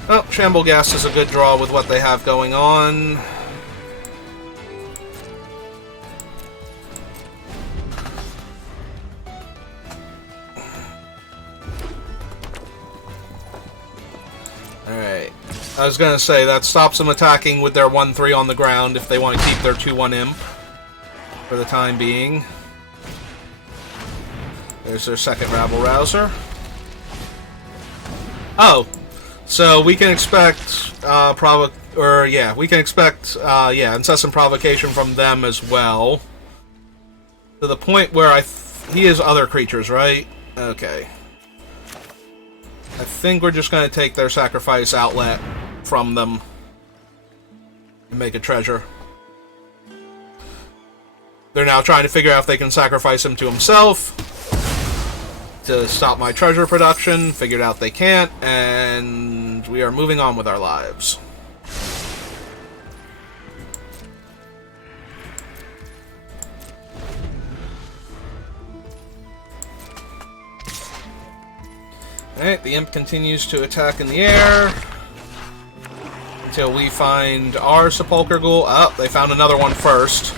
Oh, Shamblegast is a good draw with what they have going on. Alright. I was gonna say, that stops them attacking with their 1/3 on the ground if they want to keep their 2/1 imp for the time being. There's their second Rabble Rouser. Oh, so we can expect incessant provocation from them as well. To the point where he has other creatures, right? Okay. I think we're just going to take their sacrifice outlet from them and make a treasure. They're now trying to figure out if they can sacrifice him to himself to stop my treasure production. Figured out they can't, and we are moving on with our lives. Alright, the imp continues to attack in the air until we find our Sepulchre Ghoul. Oh, they found another one first.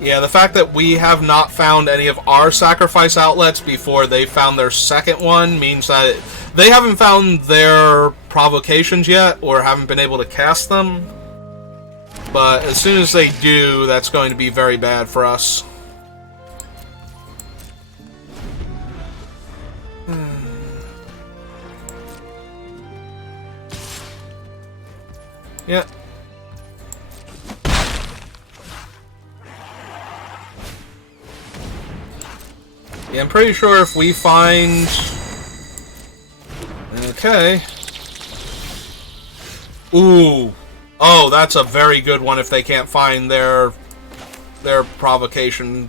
Yeah, the fact that we have not found any of our sacrifice outlets before they found their second one means that they haven't found their provocations yet, or haven't been able to cast them. But as soon as they do, that's going to be very bad for us. Yeah. Yeah, I'm pretty sure if we find... Okay. Ooh. Oh, that's a very good one if they can't find their provocation.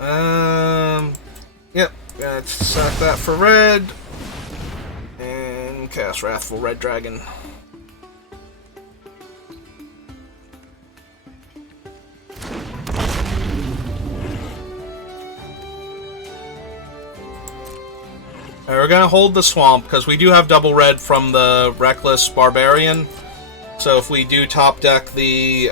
Yep. Let's sack that for red. And cast Wrathful Red Dragon. We're going to hold the swamp, because we do have double red from the Reckless Barbarian. So if we do top deck the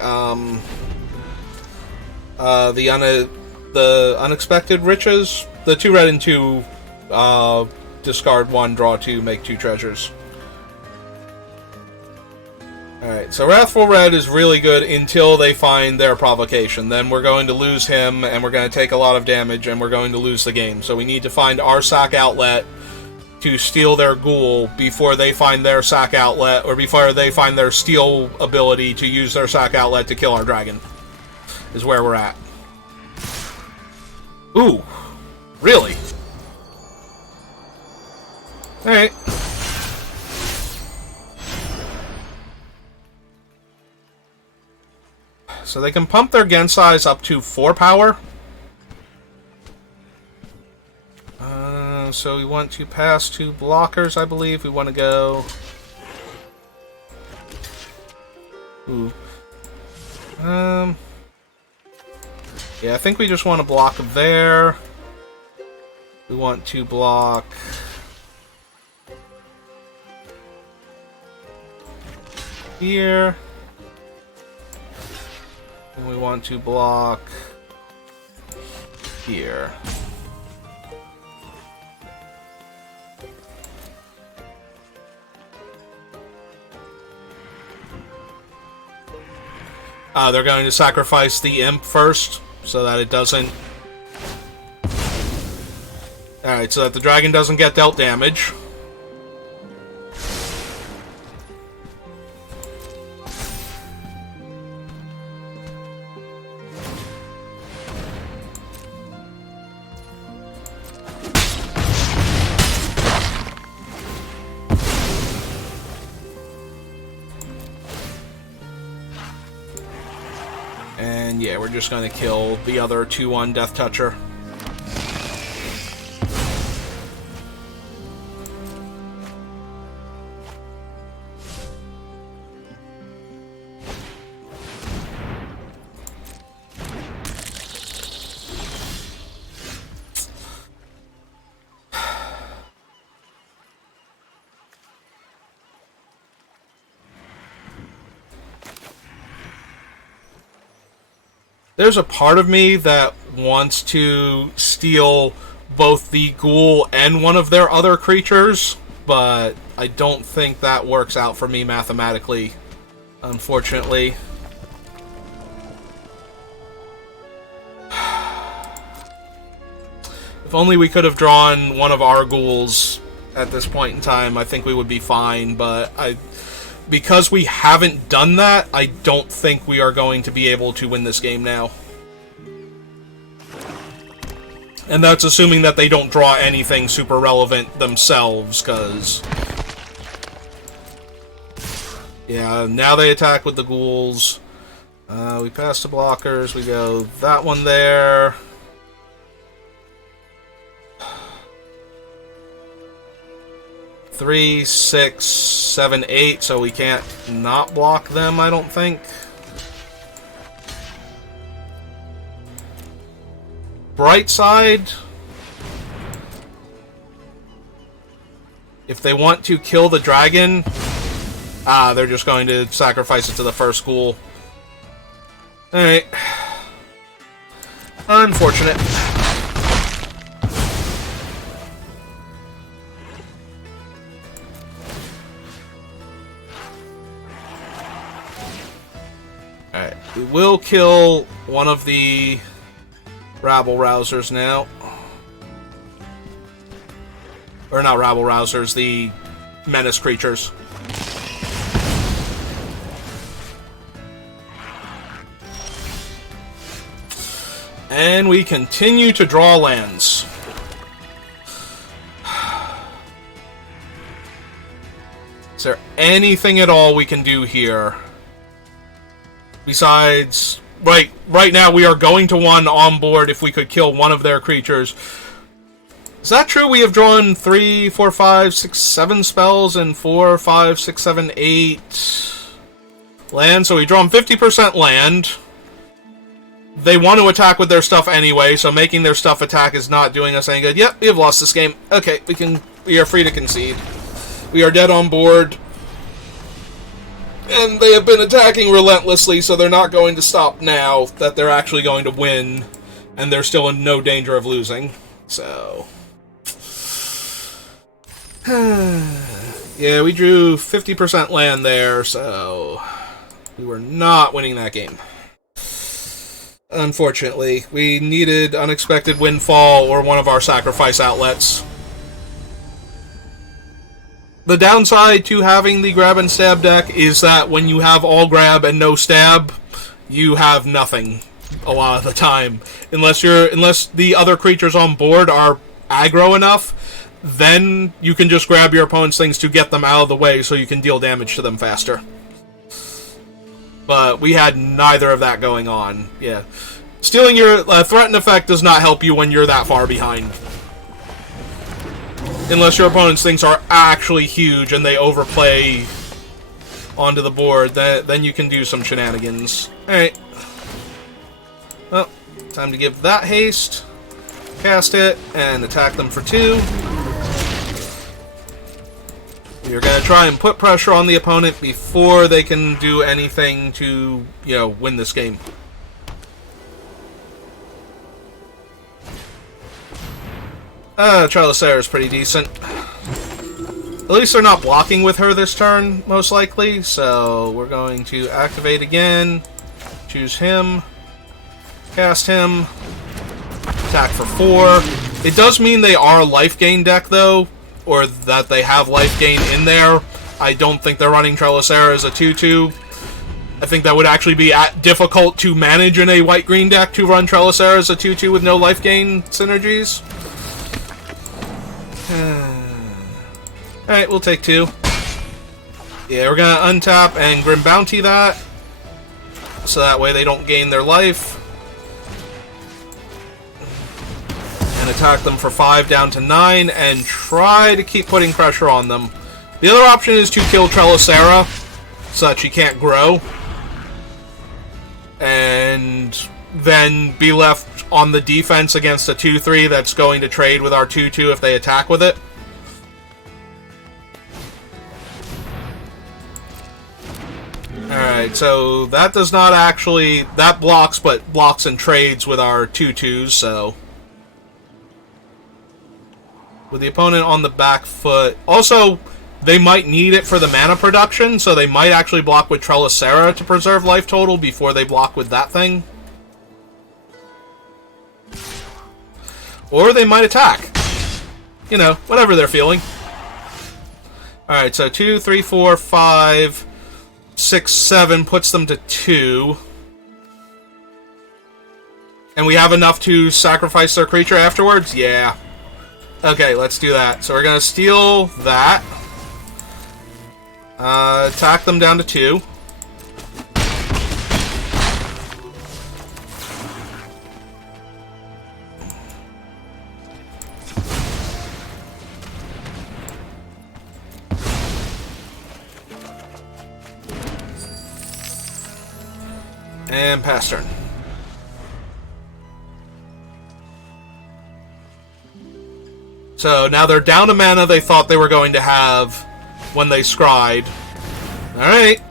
Unexpected Riches, the 2 red and 2 discard 1, draw 2, make 2 treasures. Alright, so Wrathful Red is really good until they find their provocation. Then we're going to lose him, and we're going to take a lot of damage, and we're going to lose the game. So we need to find our sack outlet to steal their ghoul before they find their sack outlet, or before they find their steal ability to use their sack outlet to kill our dragon, is where we're at. Ooh, really? Alright. So they can pump their Gensize up to 4 power. So we want to pass 2 blockers, I believe. We want to go... Ooh. Yeah, I think we just want to block there. We want to block... here. And we want to block... here. They're going to sacrifice the imp first, so that it doesn't... Alright, so that the dragon doesn't get dealt damage. And yeah, we're just going to kill the other 2-1 Death Toucher. There's a part of me that wants to steal both the ghoul and one of their other creatures, but I don't think that works out for me mathematically, unfortunately. If only we could have drawn one of our ghouls at this point in time, I think we would be fine, but because we haven't done that, I don't think we are going to be able to win this game now. And that's assuming that they don't draw anything super relevant themselves, because... yeah, now they attack with the ghouls. We pass the blockers, we go that one there. Three, 6, 7, 8, so we can't not block them, I don't think. Bright side, if they want to kill the dragon, they're just going to sacrifice it to the first ghoul. Alright. Unfortunate. Alright, we will kill one of the rabble rousers now. Or not rabble rousers, the menace creatures. And we continue to draw lands. Is there anything at all we can do here? Besides, right now we are going to one on board if we could kill one of their creatures. Is that true? We have drawn 3, 4, 5, 6, 7 spells and 4, 5, 6, 7, 8 land. So we've drawn 50% land. They want to attack with their stuff anyway, so making their stuff attack is not doing us any good. Yep, we have lost this game. Okay, we are free to concede. We are dead on board. And they have been attacking relentlessly, so they're not going to stop now that they're actually going to win. And they're still in no danger of losing. So... yeah, we drew 50% land there, so... we were not winning that game. Unfortunately. We needed Unexpected Windfall or one of our sacrifice outlets. The downside to having the grab and stab deck is that when you have all grab and no stab, you have nothing a lot of the time. Unless the other creatures on board are aggro enough, then you can just grab your opponent's things to get them out of the way so you can deal damage to them faster. But we had neither of that going on. Yeah. Stealing your threatened effect does not help you when you're that far behind. Unless your opponent's things are actually huge and they overplay onto the board, then you can do some shenanigans. Alright. Well, time to give that haste. Cast it, and attack them for 2. You're going to try and put pressure on the opponent before they can do anything to, win this game. Trellisera is pretty decent. At least they're not blocking with her this turn, most likely. So we're going to activate again. Choose him. Cast him. Attack for 4. It does mean they are a life gain deck, though. Or that they have life gain in there. I don't think they're running Trellisera as a 2-2. I think that would actually be difficult to manage in a white-green deck to run Trellisera as a 2-2 with no life gain synergies. Alright, we'll take 2. Yeah, we're gonna untap and Grim Bounty that. So that way they don't gain their life. And attack them for 5 down to 9 and try to keep putting pressure on them. The other option is to kill Trellisera so that she can't grow. And then be left on the defense against a 2-3 that's going to trade with our 2-2 if they attack with it. Alright, so that does not actually... that blocks, but blocks and trades with our 2-2s, so... with the opponent on the back foot... also, they might need it for the mana production, so they might actually block with Trellisera to preserve life total before they block with that thing. Or they might attack. Whatever they're feeling. Alright, so 2, 3, 4, 5, 6, 7 puts them to 2. And we have enough to sacrifice their creature afterwards? Yeah. Okay, let's do that. So we're going to steal that. Attack them down to 2. And pass turn. So now they're down to mana they thought they were going to have when they scryed. Alright.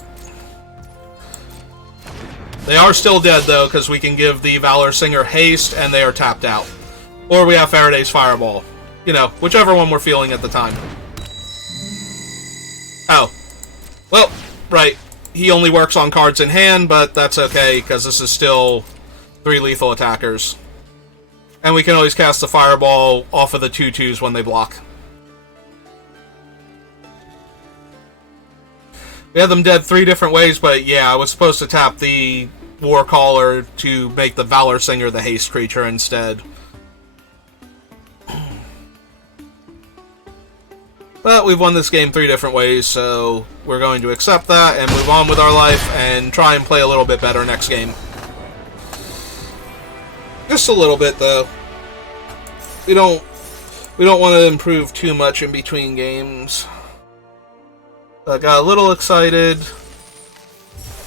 They are still dead, though, because we can give the Valor Singer haste, and they are tapped out. Or we have Faraday's Fireball. Whichever one we're feeling at the time. Oh. Well, right. He only works on cards in hand, but that's okay, because this is still 3 lethal attackers. And we can always cast the Fireball off of the 2-2s when they block. We had them dead 3 different ways, but yeah, I was supposed to tap the Warcaller to make the Valor Singer the haste creature instead. But we've won this game 3 different ways, so we're going to accept that and move on with our life and try and play a little bit better next game. Just a little bit, though. We don't want to improve too much in between games. I got a little excited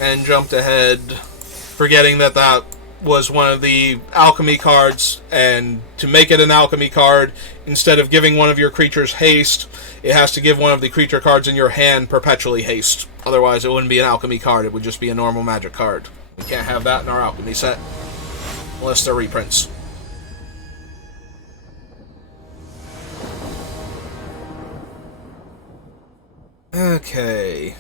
and jumped ahead, forgetting that that was one of the alchemy cards, and to make it an alchemy card, instead of giving one of your creatures haste, it has to give one of the creature cards in your hand perpetually haste. Otherwise, it wouldn't be an alchemy card, it would just be a normal magic card. We can't have that in our alchemy set, unless they're reprints. Okay.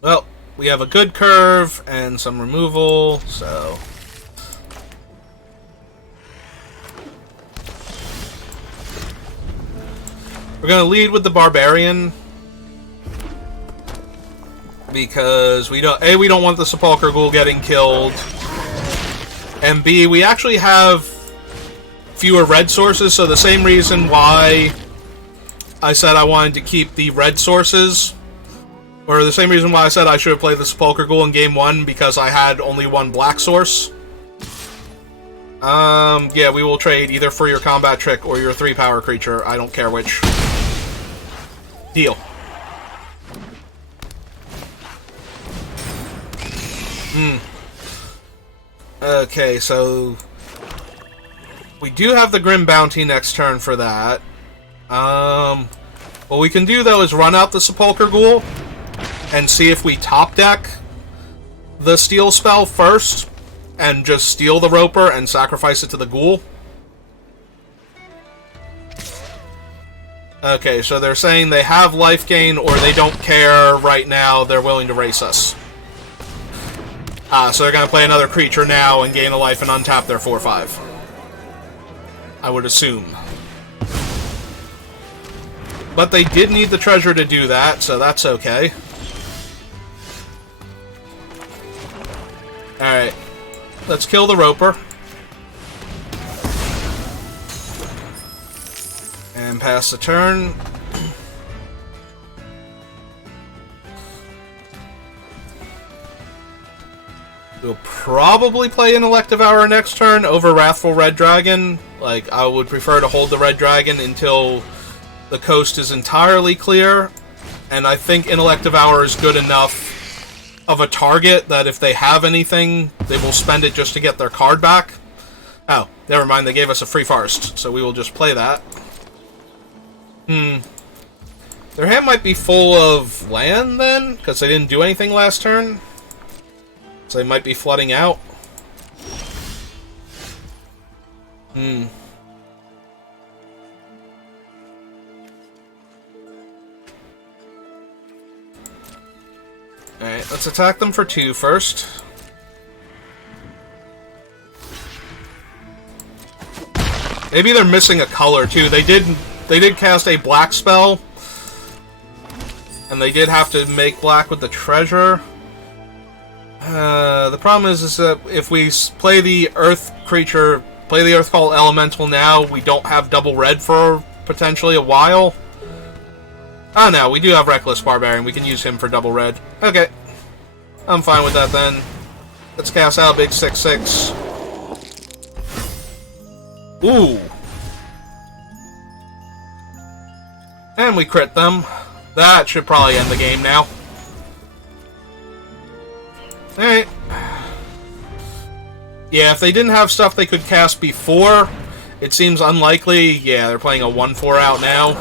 Well, we have a good curve and some removal, so... we're going to lead with the Barbarian, because we don't... A, we don't want the Sepulchre Ghoul getting killed, and B, we actually have fewer red sources, so the same reason why I said I wanted to keep the red sources, or the same reason why I said I should have played the Sepulchre Ghoul in Game 1, because I had only one black source. Yeah, we will trade either for your combat trick or your 3-power creature. I don't care which. Deal. Okay, so... we do have the Grim Bounty next turn for that. What we can do, though, is run out the Sepulchre Ghoul and see if we top deck the steal spell first and just steal the Roper and sacrifice it to the Ghoul. Okay, so they're saying they have life gain or they don't care right now, they're willing to race us. So they're going to play another creature now and gain a life and untap their 4/5. I would assume. But they did need the treasure to do that, so that's okay. Alright. Let's kill the Roper. And pass the turn. We'll probably play an Elective Hour next turn over Wrathful Red Dragon. Like, I would prefer to hold the Red Dragon until the coast is entirely clear. And I think an Elective Hour is good enough of a target that if they have anything, they will spend it just to get their card back. Oh, never mind, they gave us a free forest, so we will just play that. Their hand might be full of land, then? Because they didn't do anything last turn? So they might be flooding out? Alright, let's attack them for 2 first. Maybe they're missing a color, too. They did cast a black spell. And they did have to make black with the treasure. The problem is that if we play the Earth creature, play the Earthcall Elemental now, we don't have double red for potentially a while. Oh no, we do have Reckless Barbarian. We can use him for double red. Okay. I'm fine with that then. Let's cast out a big 6/6. Ooh. And we crit them. That should probably end the game now. Alright. Yeah, if they didn't have stuff they could cast before, it seems unlikely. Yeah, they're playing a 1/4 out now.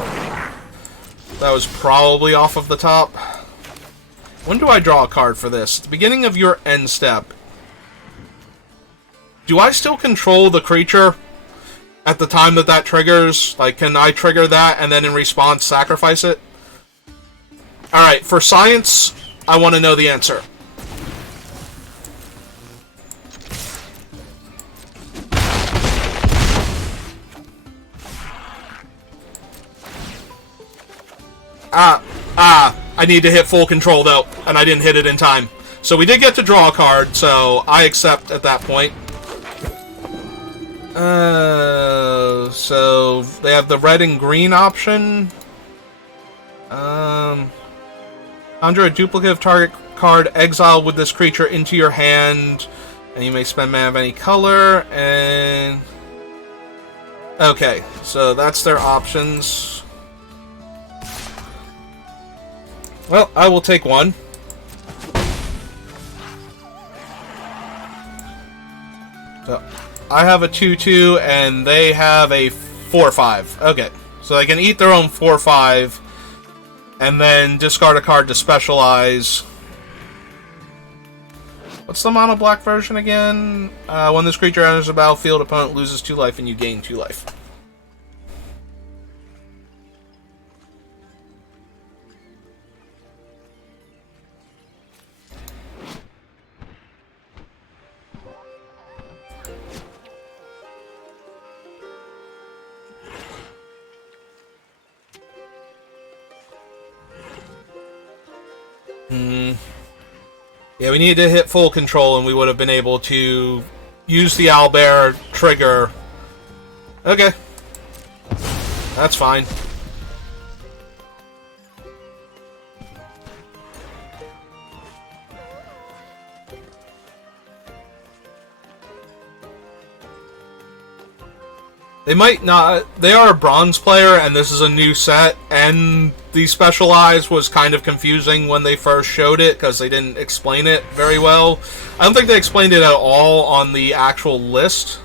That was probably off of the top. When do I draw a card for this? At the beginning of your end step. Do I still control the creature at the time that that triggers? Like, can I trigger that and then in response sacrifice it? Alright, for science, I want to know the answer. I need to hit full control, though, and I didn't hit it in time. So we did get to draw a card, so I accept at that point. So they have the red and green option. Conjure a duplicative target card, exile with this creature into your hand, and you may spend mana of any color, and... Okay, so that's their options. Well, I will take one. So, I have a 2/2, and they have a 4/5. Okay, so they can eat their own 4/5, and then discard a card to specialize. What's the mono black version again? When this creature enters the battlefield, opponent loses 2 life, and you gain 2 life. Yeah, we needed to hit full control, and we would have been able to use the owlbear trigger. Okay. That's fine. They might not... They are a bronze player, and this is a new set, and the Specialize was kind of confusing when they first showed it, because they didn't explain it very well. I don't think they explained it at all on the actual list.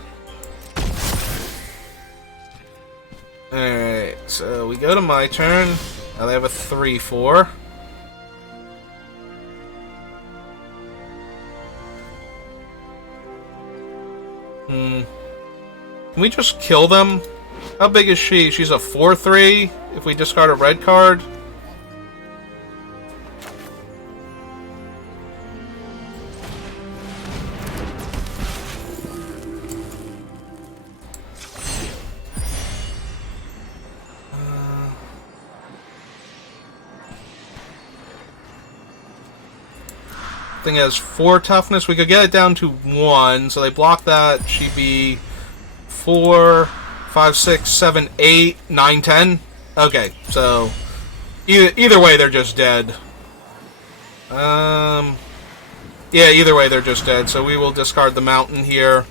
Alright, so we go to my turn. Now they have a 3/4. Can we just kill them? How big is she? She's a 4/3 if we discard a red card. Thing has 4 toughness. We could get it down to 1, so they block that. She'd be 4, 5, 6, 7, 8, 9, 10. Okay, so either way, they're just dead. Yeah, either way, they're just dead. So we will discard the mountain here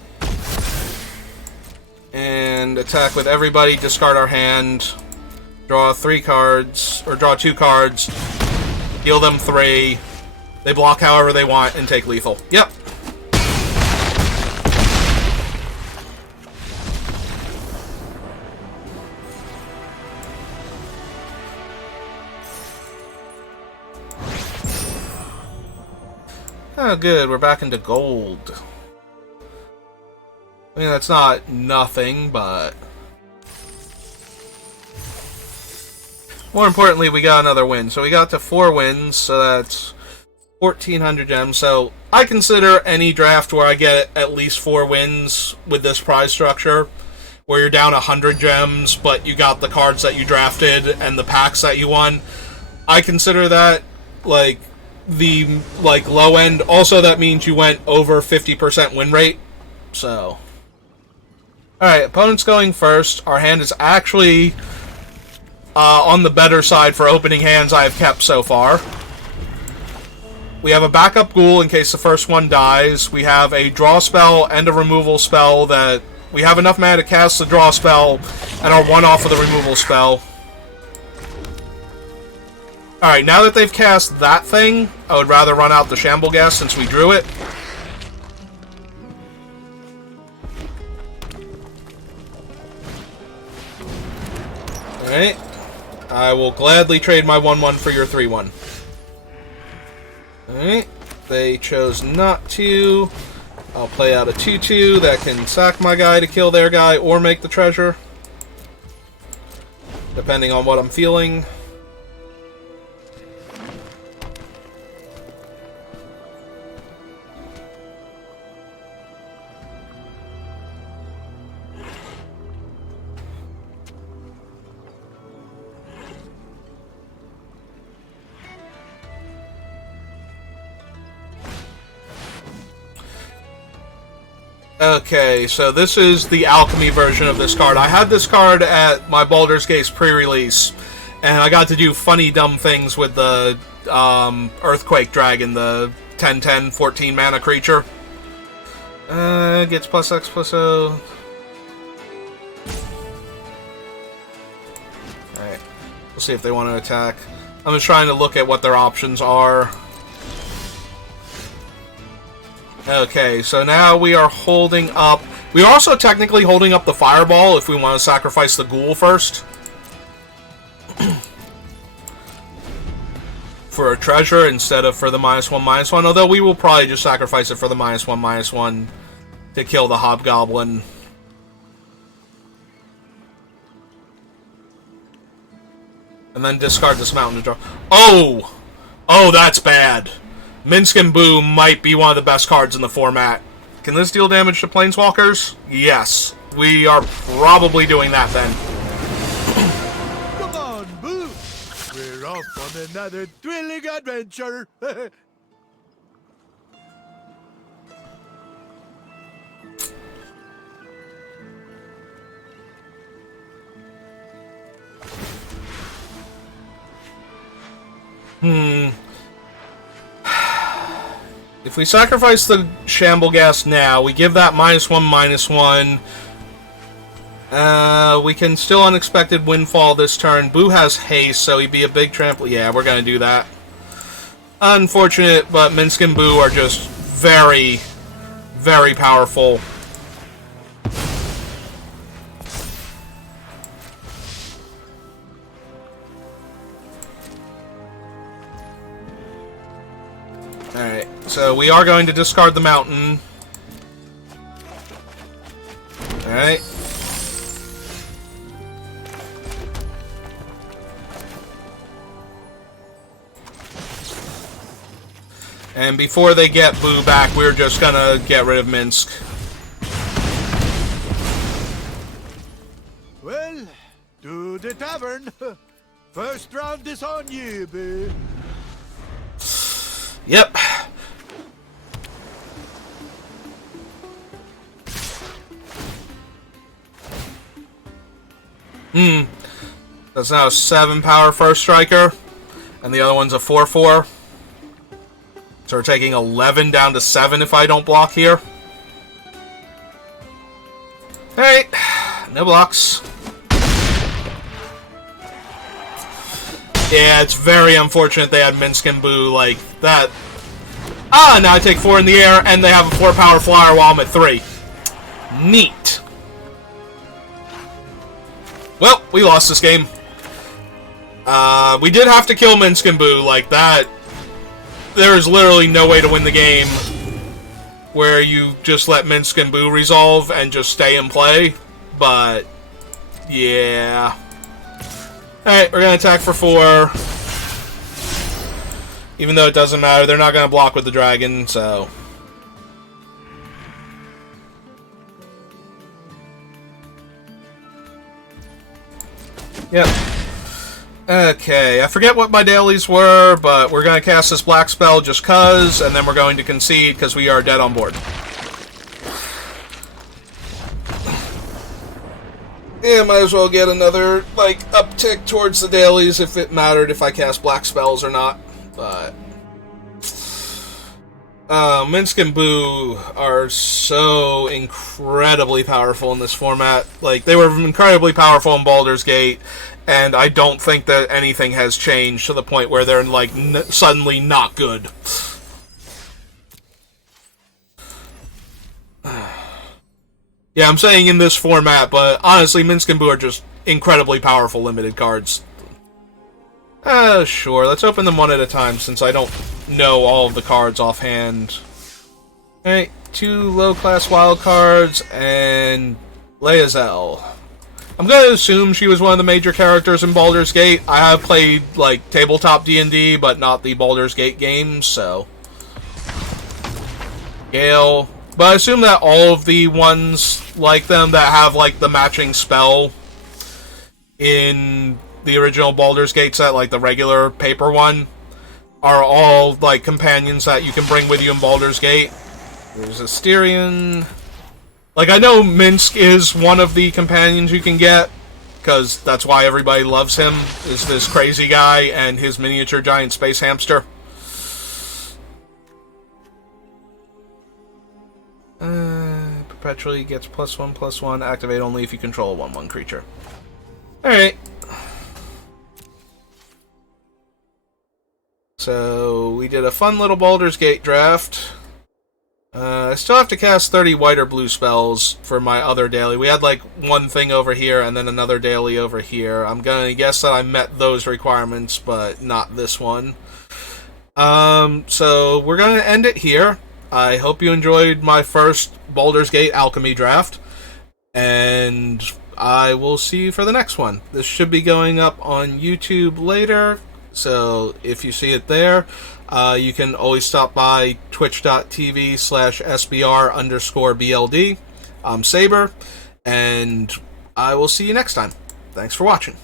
and attack with everybody. Discard our hand. Draw 3 cards, or draw 2 cards. Heal them 3. They block however they want and take lethal. Yep. Oh, good. We're back into gold. I mean, that's not nothing, but... More importantly, we got another win. So we got to 4 wins, so that's 1,400 gems. So I consider any draft where I get at least 4 wins with this prize structure, where you're down 100 gems, but you got the cards that you drafted and the packs that you won. I consider that, like, the, like, low end. Also, that means you went over 50% win rate. So, alright, opponent's going first. Our hand is actually on the better side for opening hands I have kept so far. We have a backup ghoul in case the first one dies. We have a draw spell and a removal spell that... We have enough mana to cast the draw spell and our 1 off of the removal spell. Alright, now that they've cast that thing, I would rather run out the Shambleghast since we drew it. Alright. I will gladly trade my 1/1 for your 3/1. Alright. They chose not to. I'll play out a 2/2 that can sack my guy to kill their guy or make the treasure, depending on what I'm feeling. Okay, so this is the alchemy version of this card. I had this card at my Baldur's Gate pre-release, and I got to do funny, dumb things with the Earthquake Dragon, the 10/10, 14 mana creature. Gets plus X plus O. Alright, we'll see if they want to attack. I'm just trying to look at what their options are. Okay, so now we are holding up... We are also technically holding up the Fireball if we want to sacrifice the Ghoul first. For a treasure instead of for the -1/-1, although we will probably just sacrifice it for the -1/-1 to kill the Hobgoblin. And then discard this mountain to draw... Oh! Oh, that's bad! Minsc and Boo might be one of the best cards in the format. Can this deal damage to Planeswalkers? Yes. We are probably doing that then. Come on, Boo! We're off on another thrilling adventure! If we sacrifice the Shambleghast now, we give that -1/-1. We can still Unexpected Windfall this turn. Boo has haste, so he'd be a big trample. Yeah, we're gonna do that. Unfortunate, but Minsc and Boo are just very, very powerful. Alright, so we are going to discard the mountain. Alright. And before they get Boo back, we're just gonna get rid of Minsc. Well, to the tavern. First round is on you, Boo. Yep. That's now a 7 power first striker, and the other one's a 4/4. So we're taking 11 down to 7 if I don't block here. Alright, no blocks. Yeah, it's very unfortunate they had Minsc and Boo like that. Ah, now I take 4 in the air, and they have a 4 power flyer while I'm at 3. Neat. Well, we lost this game. We did have to kill Minsc and Boo like that. There is literally no way to win the game where you just let Minsc and Boo resolve and just stay in play. But, yeah. Alright, we're going to attack for 4. Even though it doesn't matter, they're not going to block with the dragon, so... Yep. Okay, I forget what my dailies were, but we're going to cast this black spell just cuz, and then we're going to concede because we are dead on board. Yeah, might as well get another, like, uptick towards the dailies if it mattered if I cast black spells or not, but... Minsc and Boo are so incredibly powerful in this format. Like, they were incredibly powerful in Baldur's Gate, and I don't think that anything has changed to the point where they're, like, suddenly not good. Yeah, I'm saying in this format, but honestly, Minsc and Boo are just incredibly powerful limited cards. Sure, let's open them one at a time since I don't know all of the cards offhand. Alright, 2 low-class wild cards and Lae'zel. I'm going to assume she was one of the major characters in Baldur's Gate. I have played, like, tabletop D&D, but not the Baldur's Gate games, so... Gale. But I assume that all of the ones like them that have, like, the matching spell in the original Baldur's Gate set, like the regular paper one, are all, like, companions that you can bring with you in Baldur's Gate. There's Asterion. Like, I know Minsk is one of the companions you can get, because that's why everybody loves him, is this crazy guy and his miniature giant space hamster. Perpetually gets +1/+1. Activate only if you control a 1/1 creature. Alright. So, we did a fun little Baldur's Gate draft. I still have to cast 30 white or blue spells for my other daily. We had like one thing over here and then another daily over here. I'm gonna guess that I met those requirements, but not this one. So we're gonna end it here. I hope you enjoyed my first Baldur's Gate Alchemy draft, and I will see you for the next one. This should be going up on YouTube later, so if you see it there, you can always stop by twitch.tv/SBR_BLD. I'm Saber, and I will see you next time. Thanks for watching.